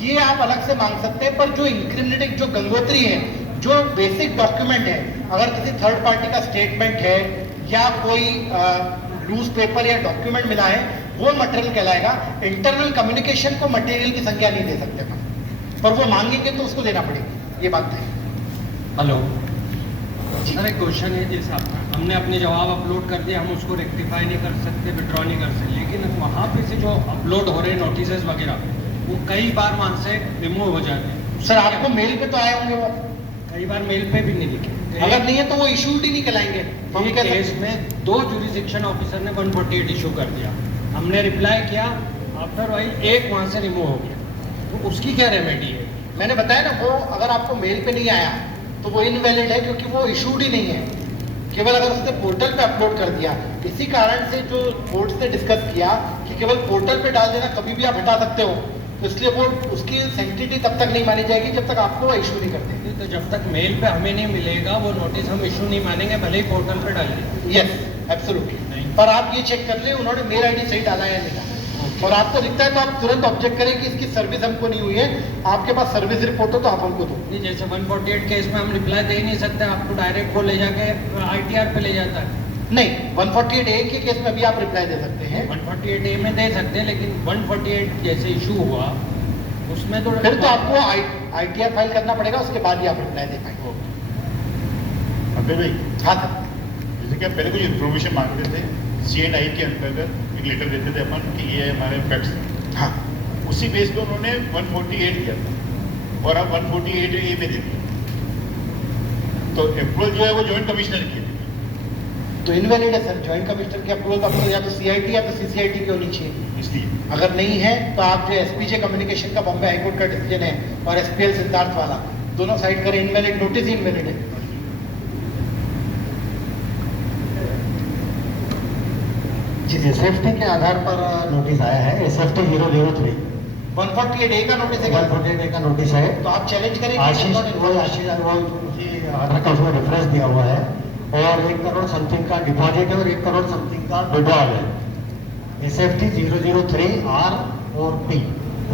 ये आप अलग से मांग सकते हैं, पर जो इंक्रिमिनेटिंग जो गंगोत्री है, जो बेसिक डॉक्यूमेंट है, अगर किसी थर्ड पार्टी का स्टेटमेंट है या कोई लूज पेपर या डॉक्यूमेंट मिला है, वो मटेरियल कहलाएगा। इंटरनल कम्युनिकेशन को मटेरियल की संज्ञा नहीं दे सकते हम, पर वो मांगेंगे तो उसको देना पड़ेगा, ये बात है। हेलो सर, एक क्वेश्चन है, जैसे हमने अपने जवाब अपलोड कर दिया, हम उसको रेक्टिफाई नहीं कर सकते, विड्रॉ नहीं कर सकते, लेकिन वहाँ पे से जो अपलोड हो रहे नोटिस वगैरह वो कई बार वहाँ से रिमूव हो जाते हैं। सर आपको मेल पे तो आए होंगे वो, कई बार मेल पे भी नहीं लिखे। अगर नहीं है तो वो इशूड ही नहीं कहलाएंगे। तो हम एक कह केस सकते हैं में 2 जुरिसडिक्शन ऑफिसर ने 148 इशू कर दिया, हमने रिप्लाई किया, आफ्टर वाइल एक वहाँ से रिमूव हो गया, तो उसकी क्या रेमेडी है? मैंने बताया ना, वो अगर आपको मेल पे नहीं आया तो वो इनवैलिड है, क्योंकि वो इशूड ही नहीं है। केवल अगर उसने पोर्टल पे अपलोड कर दिया, इसी कारण से जो कोर्ट ने डिस्कस किया कि केवल पोर्टल पे डाल देना, कभी भी आप हटा सकते हो, तो इसलिए वो उसकी सेंटिटी तब तक नहीं मानी जाएगी जब तक आपको इशू नहीं करते। तो जब तक मेल पे हमें नहीं मिलेगा वो नोटिस हम इशू नहीं मानेंगे, भले ही पोर्टल पे डालिए। Yes absolutely. पर आप ये चेक कर ले उन्होंने मेल आईडी सही डाला है या नहीं डाला, और आपको दिखता है तो आप तुरंत ऑब्जेक्ट करें कि इसकी सर्विस हमको नहीं हुई है, आपके पास सर्विस रिपोर्ट हो तो आप हमको दो। नहीं, जैसे 148 केस में हम रिप्लाई दे ही नहीं सकते, आपको डायरेक्ट वो ले जाके ITR पे ले जाता है। नहीं, 148A के केस में भी आप रिप्लाई दे सकते हैं। 148A में दे सकते हैं, लेकिन 148 जैसे इशू हुआ उसमें तो फिर तो आपको ITR फाइल करना पड़ेगा, उसके बाद ही आप रिप्लाई दे पाएंगे। अबे भाई, हाँ सर। जैसे कि आप पहले कुछ इन्फॉर्मेशन मांगते थे, CNI के अंतर्गत एक लेटर देते थे अपन कि ये हमारे फैक्ट्स, हाँ, उसी बेस पे उन्होंने 148 दिया था और अब 148A में दे दिया, तो अप्रूवल जो है वो जॉइंट कमिश्नर की है। तो इनवैलिड है सर, ज्वाइंट कमिश्नर की अप्रूवल आपको या तो CIT या तो CCIT की होनी चाहिए। इसलिए अगर नहीं है तो आप जो SPJ कम्युनिकेशन का बॉम्बे हाईकोर्ट का डिसीजन है और SPL सिद्धार्थ वाला, दोनों साइड करें, इनवैलिड नोटिस ही इनवैलिड है। जी एसएफटी के आधार पर नोटिस आया है, एसएफटी 003 148A का नोटिस है क्या? 148 का नोटिस है। तो आप चैलेंज करेंगे? आशीष वो उसी आधार का उसमें रेफरेंस दिया हुआ है और 1 करोड़ समथिंग का डिपॉजिट है और 1 करोड़ समथिंग का विड्रॉल है। एसएफटी 003 आर और पी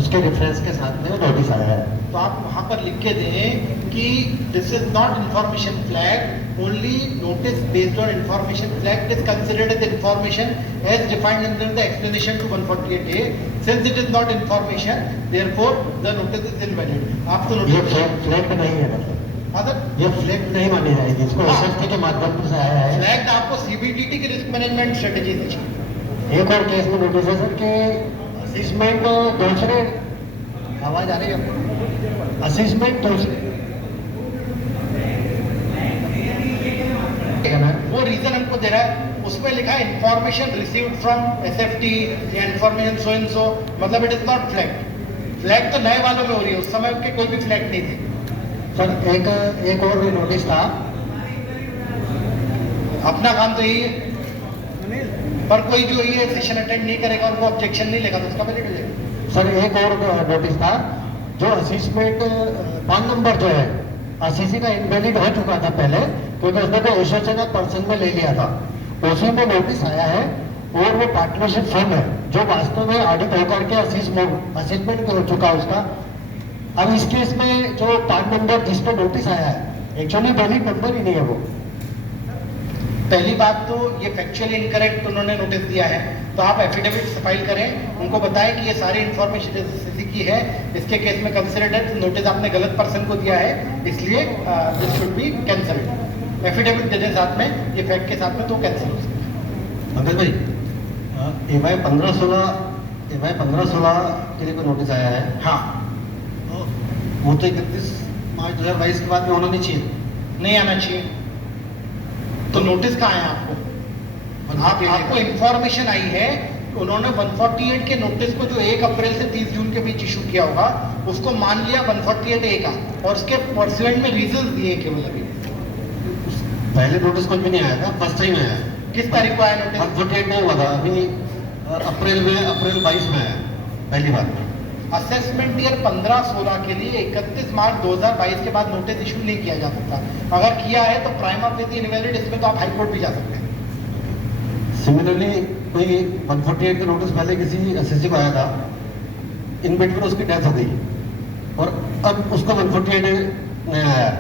उसके रेफरेंस के साथ में नोटिस आया है। तो आप वहां पर लिख के दें कि this is not information flag, only notice based on information flag is considered as information as defined under the explanation to 148A। Since it is not information therefore the notice is invalid. आप तो ये notice flag नहीं है, मतलब मतलब ये flag नहीं मानी जाएगी, इसको हाँ। एसएफटी के माध्यम से आया है। फ्लैग आपको सीबीडीटी की रिस्क मैनेजमेंट स्ट्रेटेजी दीजिए। एक और केस में नोटिस है सर कि असिस्मेंट दूसरे, आवाज आ रही है आपको? असिस्मेंट दूसरे वो रीजन हमको दे रहा है, उसमें लिखा है इंफॉर्मेशन रिसीव्ड फ्रॉम एसएफटी या इंफॉर्मेशन सो एंड सो, मतलब it is not flag. Flag तो नए वालों में हो रही है, उस समय के कोई भी फ्लैग नहीं थे। सर एक और भी नोटिस था, अपना काम तो यही है, पर कोई जो ये सेशन अटेंड नहीं करेगा, उनको ऑब्जेक्शन नहीं लेगा तो उसका बजट हो जाएगा। सर एक और नोटिस था, जो असिस्मेंट 5 नंबर जो है असीसी का इनवैलिड हो चुका था पहले, क्योंकि उसने तो एसोसिएशन पर्सन में ले लिया था, उसी में नोटिस आया है और वो पार्टनरशिप फर्म है जो वास्तव में ऑडिट होकर के असिस्मेंट हो चुका है उसका। अब इस केस में जो 5 नंबर जिस पर नोटिस आया है एक्चुअली वैलिड नंबर ही नहीं है वो। पहली बात तो ये फैक्चुअली इनकरेक्ट उन्होंने नोटिस दिया है, तो आप एफिडेविट फाइल करें, उनको बताएं कि ये सारी इन्फॉर्मेशन एसएससी की है, इसके केस में कंसिडर्ड है, नोटिस आपने गलत पर्सन को दिया है, इसलिए this should be cancelled. Affidavit दे दें साथ में, ये फैक्ट के साथ में, तो कैंसिल हो सकता है। पंकज भाई, एमआई 1516 के लिए कोई नोटिस आया है। हाँ, वो तो 31 मार्च 2022 के बाद में होना नहीं चाहिए। नहीं आना चाहिए, तो नोटिस कहाँ है आपको? आपको इंफॉर्मेशन आई है, उन्होंने 148 के नोटिस को जो 1 अप्रैल से 30 जून के बीच इशू किया होगा, उसको मान लिया 148A का, और उसके परस्यूएंट में रीजंस दिए केवल अभी। पहले नोटिस कुछ भी नहीं आया था, फर्स्ट टाइम आया। किस तारीख को आया नोटिस? 148 में हुआ था, अभी अप्रैल 22 में आया पहली बार। असेसमेंट ईयर 15-16 के लिए 31 मार्च 2022 के बाद नोटिस इशू नहीं किया जा सकता। अगर किया है तो प्राइमा फेसी इनवैलिड, इसमें तो आप हाई कोर्ट भी जा सकते हैं। सिमिलरली कोई 148 का नोटिस पहले किसी एसएससी को आया था, इन बिटवीन उसकी डेथ हो गई और अब उसको 148 नया आया,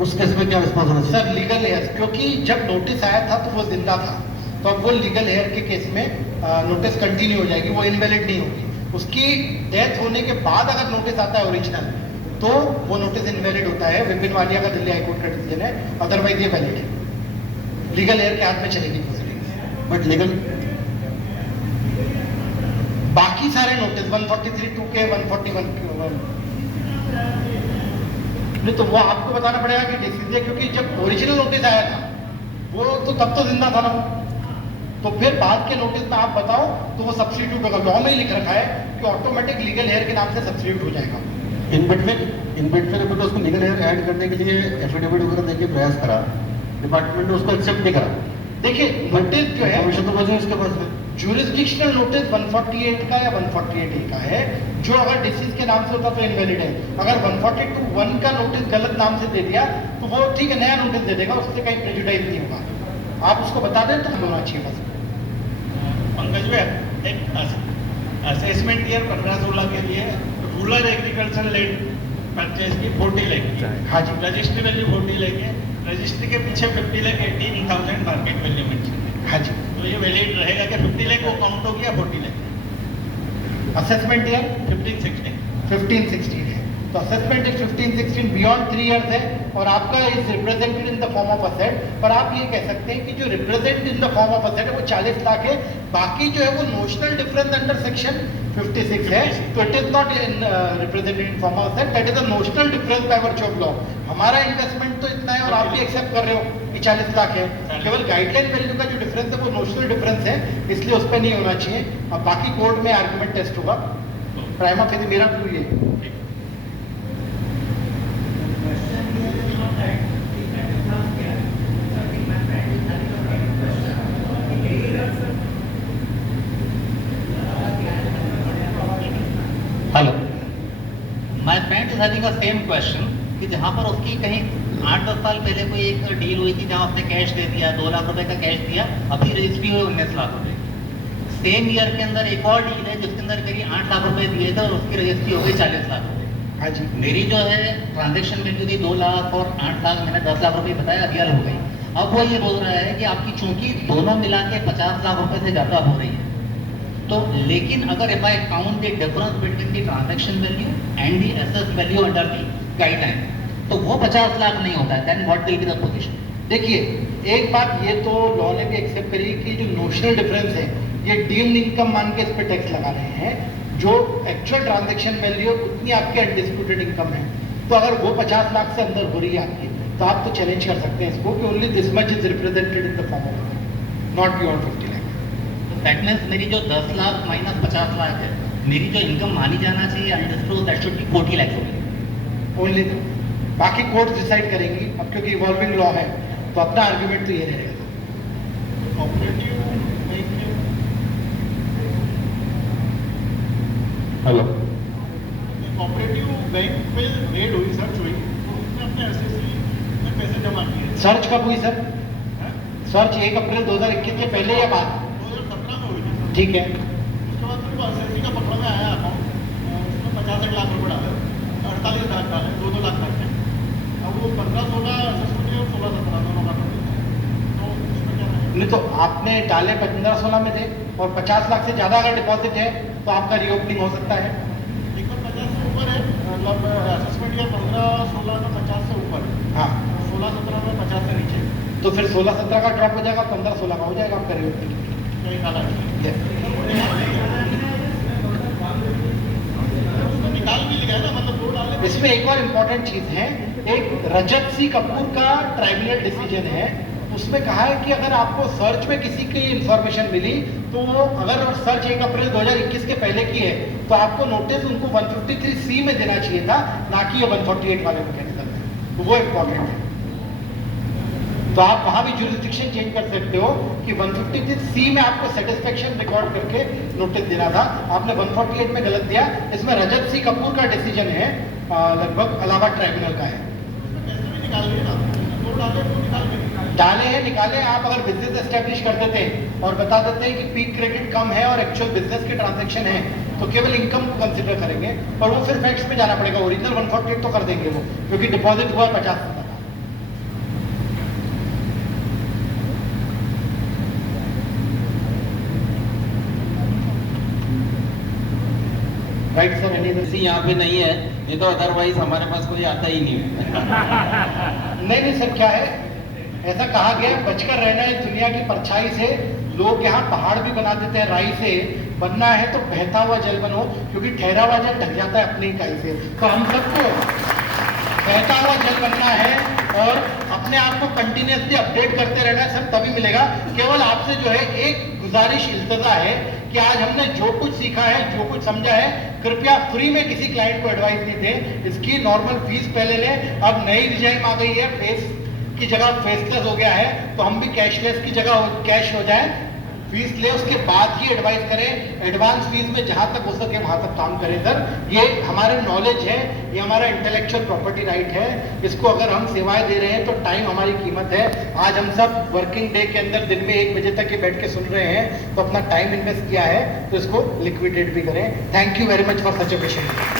उस केस में क्या रिस्पॉन्स होना चाहिए? सर लीगल हेयर, क्योंकि जब नोटिस आया था तो वो जिंदा था, तो अब वो लीगल हेयर के केस में नोटिस कंटिन्यू हो जाएगी, वो इनवैलिड नहीं होगी। उसकी डेथ होने के बाद अगर नोटिस आता है ओरिजिनल, तो वो नोटिस इनवैलिड होता है। विपिन वालिया का दिल्ली हाईकोर्ट का डिसीजन है, अदरवाइज ये वैलिड है, लीगल हेयर के हाथ में चलेगी प्रोसीडिंग। बट लीगल बाकी सारे नोटिस 143(2) के 141 नहीं, तो वो आपको बताना पड़ेगा कि डिसीजन, क्योंकि जब ओरिजिनल नोटिस आया था वो तो तब तो जिंदा था ना वो, तो फिर बाद के नोटिस में आप बताओ तो वो सब्स्टिट्यूट होगा। लॉ में ही लिख रखा है कि ऑटोमेटिक लीगल हेयर के नाम से सब्स्टिट्यूट हो जाएगा। इन बिटवीन अभी तो उसको लीगल हेयर ऐड करने के लिए एफिडेविट वगैरह देके प्रयास करा, डिपार्टमेंट ने उसको एक्सेप्ट नहीं करा। देखिए नोटिस जो है, तो मौजूद इसके पास में ज्यूरिसडिक्शनल नोटिस 148 का या 148A का है, जो अगर डिसीज के नाम से होता तो इनवैलिड है। अगर 142(1) का नोटिस गलत नाम से दे दिया तो वो ठीक है, नया नोटिस दे देगा, उससे कहीं प्रेजुडाइज नहीं होगा। आप उसको बता दें तो होना चाहिए बस। पंकज भाई, एक असेसमेंट ईयर 15-16 के लिए रूरल एग्रीकल्चर लैंड परचेज की 40 लाख, हाँ जी, रजिस्ट्री वैल्यू 40 लाख है, रजिस्ट्री के पीछे 50 लाख 18,000 मार्केट वैल्यू मेंशन है। हाँ जी, तो ये वैलिड रहेगा कि 50 लाख वो काउंट हो गया 40 लाख? असेसमेंट ईयर 15-16 15-16 है, तो असेसमेंट इज 15-16 बियॉन्ड 3 इयर्स है, और आपका is represented in the form of asset. पर आप ये कह सकते हैं कि जो represent in the form of asset है वो 40 लाख है, बाकी जो है वो नोशनल डिफरेंस अंडर सेक्शन 56 है, तो it is not represented in form of asset, that is a notional difference by virtue of law. हमारा इन्वेस्टमेंट तो इतना है और आप भी एक्सेप्ट कर रहे हो कि 40 लाख है, केवल गाइडलाइन वैल्यू का जो डिफरेंस है वो नोशनल डिफरेंस है, इसलिए उस पर नहीं होना चाहिए। अब बाकी कोर्ट में आर्गुमेंट टेस्ट होगा, प्राइमा फेसी मेरा व्यू ये। My friend is having a same question कि जहाँ पर उसकी कहीं 8-10 साल पहले कोई एक डील हुई थी जहाँ उसने कैश दे दिया, 2 लाख रुपए का कैश दिया, अभी रजिस्ट्री हुई 19 लाख रुपए। सेम ईयर के अंदर एक और डील है जिसके अंदर करीब 8 लाख रुपए दिए थे और उसकी रजिस्ट्री हो गई 40 लाख रुपए। हाँ जी, मेरी जो है ट्रांजेक्शन वैल्यू थी 2 लाख और 8 लाख, मैंने 10 लाख रुपए बताया, रियल हो गई। अब वो ये बोल रहा है कि आपकी चूंकि दोनों मिला के 50 लाख रुपए से ज्यादा हो रही है, तो लेकिन अगर if I count the difference between the transaction value and the asset value under the guideline, तो वो 50 लाख नहीं होता है, then what will be the position? देखिए एक बात ये तो लॉ ने भी एक्सेप्ट करी कि जो नोशनल डिफरेंस है ये डीम्ड इनकम मान के इस पे टैक्स लगा रहे हैं, जो एक्चुअल ट्रांजैक्शन वैल्यू उतनी आपकी अनडिस्प्यूटेड इनकम है। तो अगर वो 50 लाख से अंदर हो रही है आपकी, तो आप तो चैलेंज कर सकते हैं इसको कि only this much is represented in the form of not beyond 50 lakh. तो दैट मीन्स मेरी जो 10 लाख माइनस 50 लाख है, मेरी जो इनकम मानी जाना चाहिए undisclosed, that should be 40 lakh रुपए ओनली बाकी कोर्ट डिसाइड करेंगी। अब क्योंकि इवॉल्विंग लॉ है तो अपना आर्ग्यूमेंट तो ये रहेगा। कोऑपरेटिव बैंक में हेलो कोऑपरेटिव बैंक में रेड हुई, सर्च हुई, तो उसने अपने एसएससी में पैसे जमा किए। सर्च कब हुई सर? हैं? सर्च 1 अप्रैल 2021 के पहले या बाद? 2017 में हुई थी। ठीक है, उसके बाद फिर एसएससी का पकड़ में आया अकाउंट, उसमें 65 लाख रुपए डाले, 48 लाख डाले, 2-2 लाख डाले। अब वो 15-16 एसेसमेंट और 16-17 दोनों का तो उसमें क्या है? नहीं तो आपने डाले 15-16 में थे और 50 लाख से ज्यादा अगर डिपॉजिट है तो आपका रीओपनिंग हो सकता है। एकदम 50 से ऊपर है, मतलब असेसमेंट ईयर 15-16 में 50 से ऊपर है, हाँ, 16-17 में 50 से नीचे। तो फिर 16-17 का ड्रॉप हो जाएगा, 15-16 का हो जाएगा आपका रीओपनिंग। कई साल है। Yes. उसमें निकाल भी लिया है ना, मतलब 2 डाले। इसमें एक और इम्पोर्टेंट चीज है, एक रजत सी कपूर का ट्राइब्यूनल डिसीजन है, उसमें कहा है कि अगर आपको सर्च में किसी की इंफॉर्मेशन मिली तो वो अगर सर्च 1 अप्रैल 2021 के पहले की है तो आपको नोटिस उनको 153C में देना चाहिए था, ना कि ये 148 वाले मैकेनिज्म में। तो वो इम्पोर्टेंट है। तो आप वहां भी जुरिस्डिक्शन चेंज कर सकते हो कि 153C में आपको सेटिस्फेक्शन रिकॉर्ड करके नोटिस देना था, आपने 148 में गलत दिया। इसमें रजत सी कपूर का डिसीजन है, लगभग इलाहाबाद ट्राइब्यूनल का है। पैसे भी निकाल लिए ना, 2 डाले तो निकाल लिए। डाले हैं निकाले, आप अगर बिजनेस एस्टेब्लिश कर देते हैं और बता देते हैं कि पीक क्रेडिट कम है और एक्चुअल बिजनेस के ट्रांजैक्शन है, तो केवल इनकम को कंसिडर करेंगे और वो फिर फैक्ट्स में जाना पड़ेगा। ओरिजिनल 148 तो कर देंगे वो, क्योंकि डिपॉजिट हुआ 50 का। राइट सर, एनी किसी यहाँ पे नहीं है, ये तो अदरवाइज हमारे पास कोई आता ही नहीं है। नहीं सर, क्या है, ऐसा कहा गया है बचकर रहना है दुनिया की परछाई से। लोग यहाँ पहाड़ भी बना देते हैं राई से, बनना है तो बहता हुआ जल बनो, क्योंकि ठहरा हुआ जल ढक जाता है अपनी इकाई से। तो हम सबको बहता हुआ जल बनना है और अपने आप को कंटिन्यूसली अपडेट करते रहना है, सब तभी मिलेगा। केवल आपसे जो है एक गुजारिश इल्तजा है कि आज हमने जो कुछ सीखा है, जो कुछ समझा है, कृपया फ्री में किसी क्लाइंट को एडवाइस नहीं दें। इसकी नॉर्मल फीस पहले लें। अब नई रिजाइम आ गई है, फेस की जगह फेसलेस हो गया है, तो हम भी कैशलेस की जगह कैश हो जाए, फीस ले उसके बाद ही एडवाइस करें। एडवांस फीस में जहां तक हो सके वहां तक काम करें सर। ये हमारा नॉलेज है, ये हमारा इंटेलेक्चुअल प्रॉपर्टी राइट है। इसको अगर हम सेवाएं दे रहे हैं तो टाइम हमारी कीमत है। आज हम सब वर्किंग डे के अंदर दिन में 1 बजे तक ये बैठ के सुन रहे हैं, तो अपना टाइम इन्वेस्ट किया है, तो इसको लिक्विडेट भी करें। Thank you very much for such a patient.